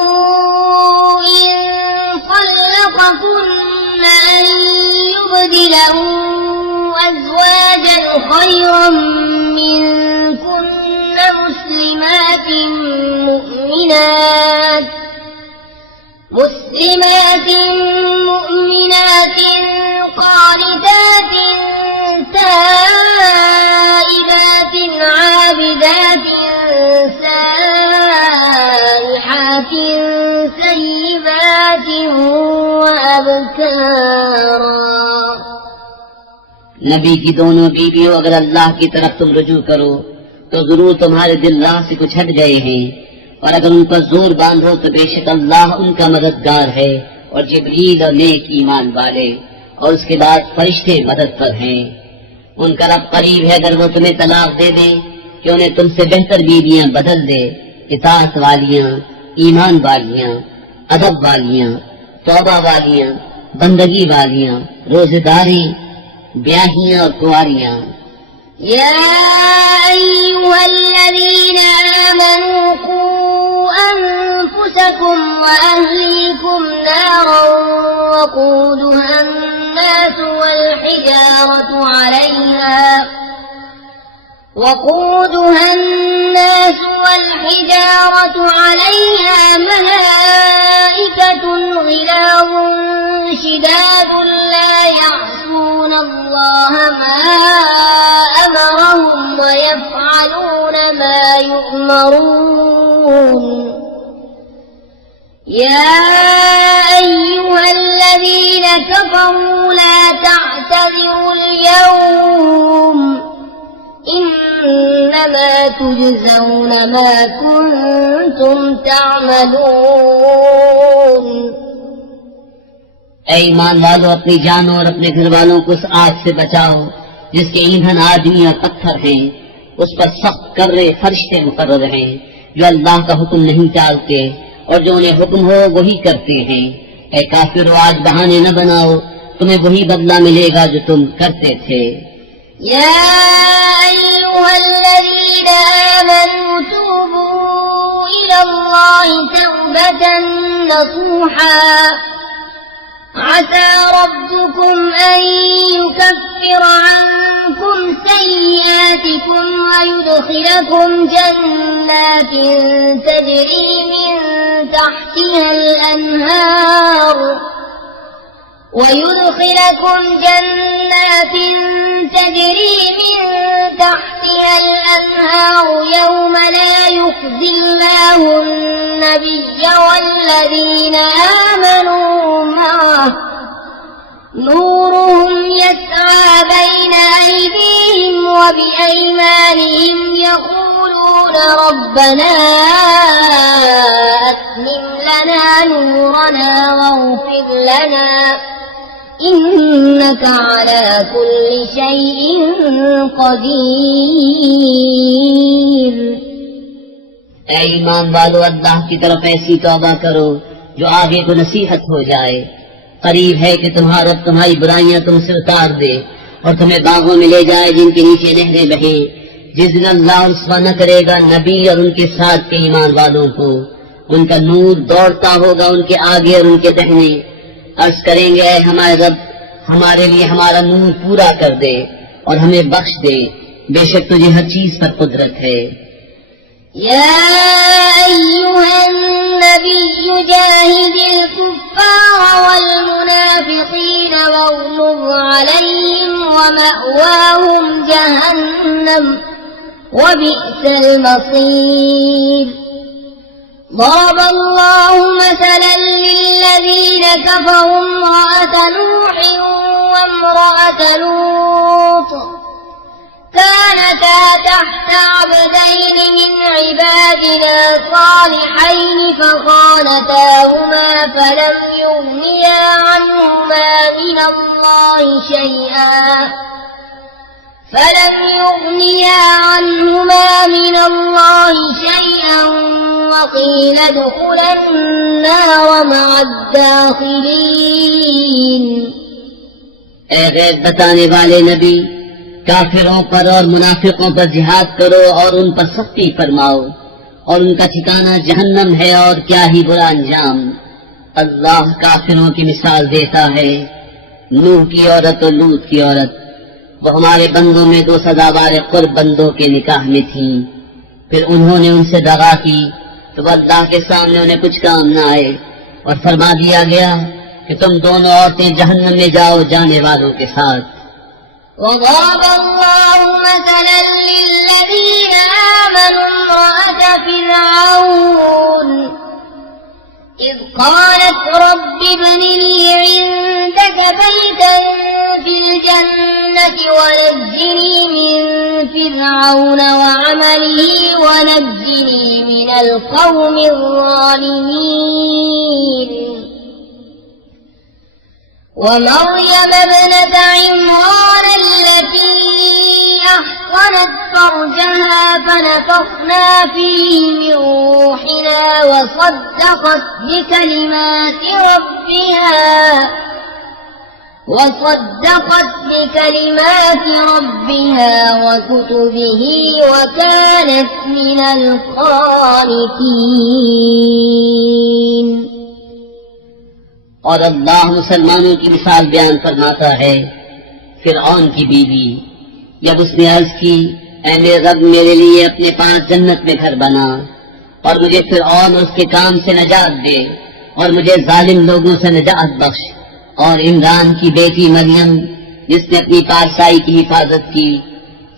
إن طلقكن أن يبدله أزواجا خيرا منكن مسلمات مؤمنات قانتات تائبات عابدات سائحات سيبات وأبكارا। नबी की दोनों बीवियों, अगर अल्लाह की तरफ तुम रुजू करो तो जरूर तुम्हारे दिल राह से कुछ हट गए हैं, और अगर उन पर जोर बांधो तो बेशक अल्लाह उनका मददगार है और जिब्रील और नेक ईमान वाले और उसके बाद फरिश्ते मदद पर हैं। उनका रब करीब है अगर वो तुम्हें तलाक दे दे कि उन्हें तुमसे बेहतर बीवियां बदल दे, इताअत वालियां, ईमान वालियां, अदब वालियां, तौबा वालियां, बंदगी वालियां, रोजेदारी, ब्याहियां और कुंवारियां। या अय्युहल्लज़ीना आमनू क़ू अन्फुसकुम व अहलीकुम नारन वक़ूदुहा अन्नास वल हिजारतु अलैहा मलाइकतुन ग़िलाज़ुन शिदादुन ला यअसून अल्लाह मा अमरहुम व यफ़अलून मा यु'मरून। या अय्युहल्लज़ीन कफ़रू ला तअ्तज़िरुल यौम इन्नमा तुजज़ौन मा कुन्तुम तअमलून। ऐ ईमान वालों, अपनी जानों और अपने घर वालों को उस आग से बचाओ जिसके ईंधन आदमी और पत्थर हैं। उस पर सख्त कर्रे फरिश्ते मुकर्रर हैं जो अल्लाह का हुक्म नहीं टालते और जो उन्हें हुक्म हो वही करते हैं। ऐ काफिरों, आज बहाने न बनाओ तुम्हें वही बदला मिलेगा जो तुम करते थे। या अय्युहल्लज़ीना आमनू तूबू इलल्लाहि तौबतन नसूहा असा रब्बुकुम अन युकफ्फिर अन्कुम सय्यिआतिकुम वयुदखिलकुम जन्नातिन तजरी मिन तहतिहल अन्हार ويدخلكم جنات تجري من تحتها الأنهار يوم لا يخزي الله النبي والذين آمنوا معه نورهم يسعى بين أيديهم وبأيمانهم يقولون ربنا أتمم لنا نورنا واغفر لنا إنك على كل شيء قدير। ऐ ईमान वालो, अल्लाह की तरफ ऐसी तौबा करो जो आगे को नसीहत हो जाए। करीब है कि तुम्हारा तुम्हारी बुराइयां तुमसे उतार दे और तुम्हें बागों में ले जाए जिनके नीचे नहरें बहे। जिस दिन अल्लाह रुस्वा न करेगा नबी और उनके साथ के ईमान वालों को, उनका नूर दौड़ता होगा उनके आगे और उनके दाहिने। अर्ज करेंगे, ऐ हमारे रब, हमारे लिए हमारा नूर पूरा कर दे और हमें बख्श दे, बेशक तुझे हर चीज पर कुदरत है। या अय्युहन नबिय्यु जाहिदिल कुफ्फार वल मुनाफिकीन वग़्लुज़ अलैहिम वमअवाहुम जहन्नम वबि'सल मसीर। ضرب الله مثلا للذين كفروا امرأة نوح وامرأة لوط كانتا تحت عبدين من عبادنا صالحين فخانتاهما فلم يغنيا عنهما من الله شيئا وقيل ادخلا النار مع الداخلين। ऐ गैब बताने वाले नबी, काफिरों पर और मुनाफिकों पर जिहाद करो और उन पर सख्ती फरमाओ और उनका ठिकाना जहन्नम है और क्या ही बुरा अंजाम। अल्लाह काफिरों की मिसाल देता है, नूह की औरत और लूत की औरत। वो हमारे बंदों में दो सदावार कुर्ब बंदों के निकाह में थीं। फिर उन्होंने उनसे दगा की तो अल्लाह के सामने उन्हें कुछ काम न आए और फरमा दिया गया कि तुम दोनों औरतें जहन्नम में जाओ जाने वालों के साथ। وضرب الله مثلا للذين آمنوا امرأة فرعون إذ قالت رب ابن لي عندك بيتا في الجنة ونجني من فرعون وعمله ونجني من القوم الظالمين। ومريم ابنة عمران التي أحصنت فرجها فنفخنا فيه من روحنا وصدقت بكلمات ربها وكتبه وكانت من القانتين। और अल्लाह मुसलमानों की मिसाल बयान फरमाता है, फिरऔन की बीवी जब उसने अर्ज की, ऐ मेरे रब, मेरे लिए अपने 5 जन्नत में घर बना और मुझे फिरऔन और उसके काम से नजात दे और मुझे जालिम लोगों से नजात बख्श। और इमरान की बेटी मरियम जिसने अपनी पारसाई की हिफाजत की,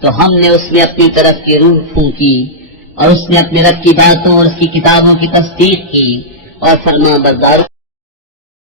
तो हमने उसमें अपनी तरफ की रूह फूंकी और उसने अपने रब की बातों और उसकी किताबों की तस्दीक की और फरमा बरदारी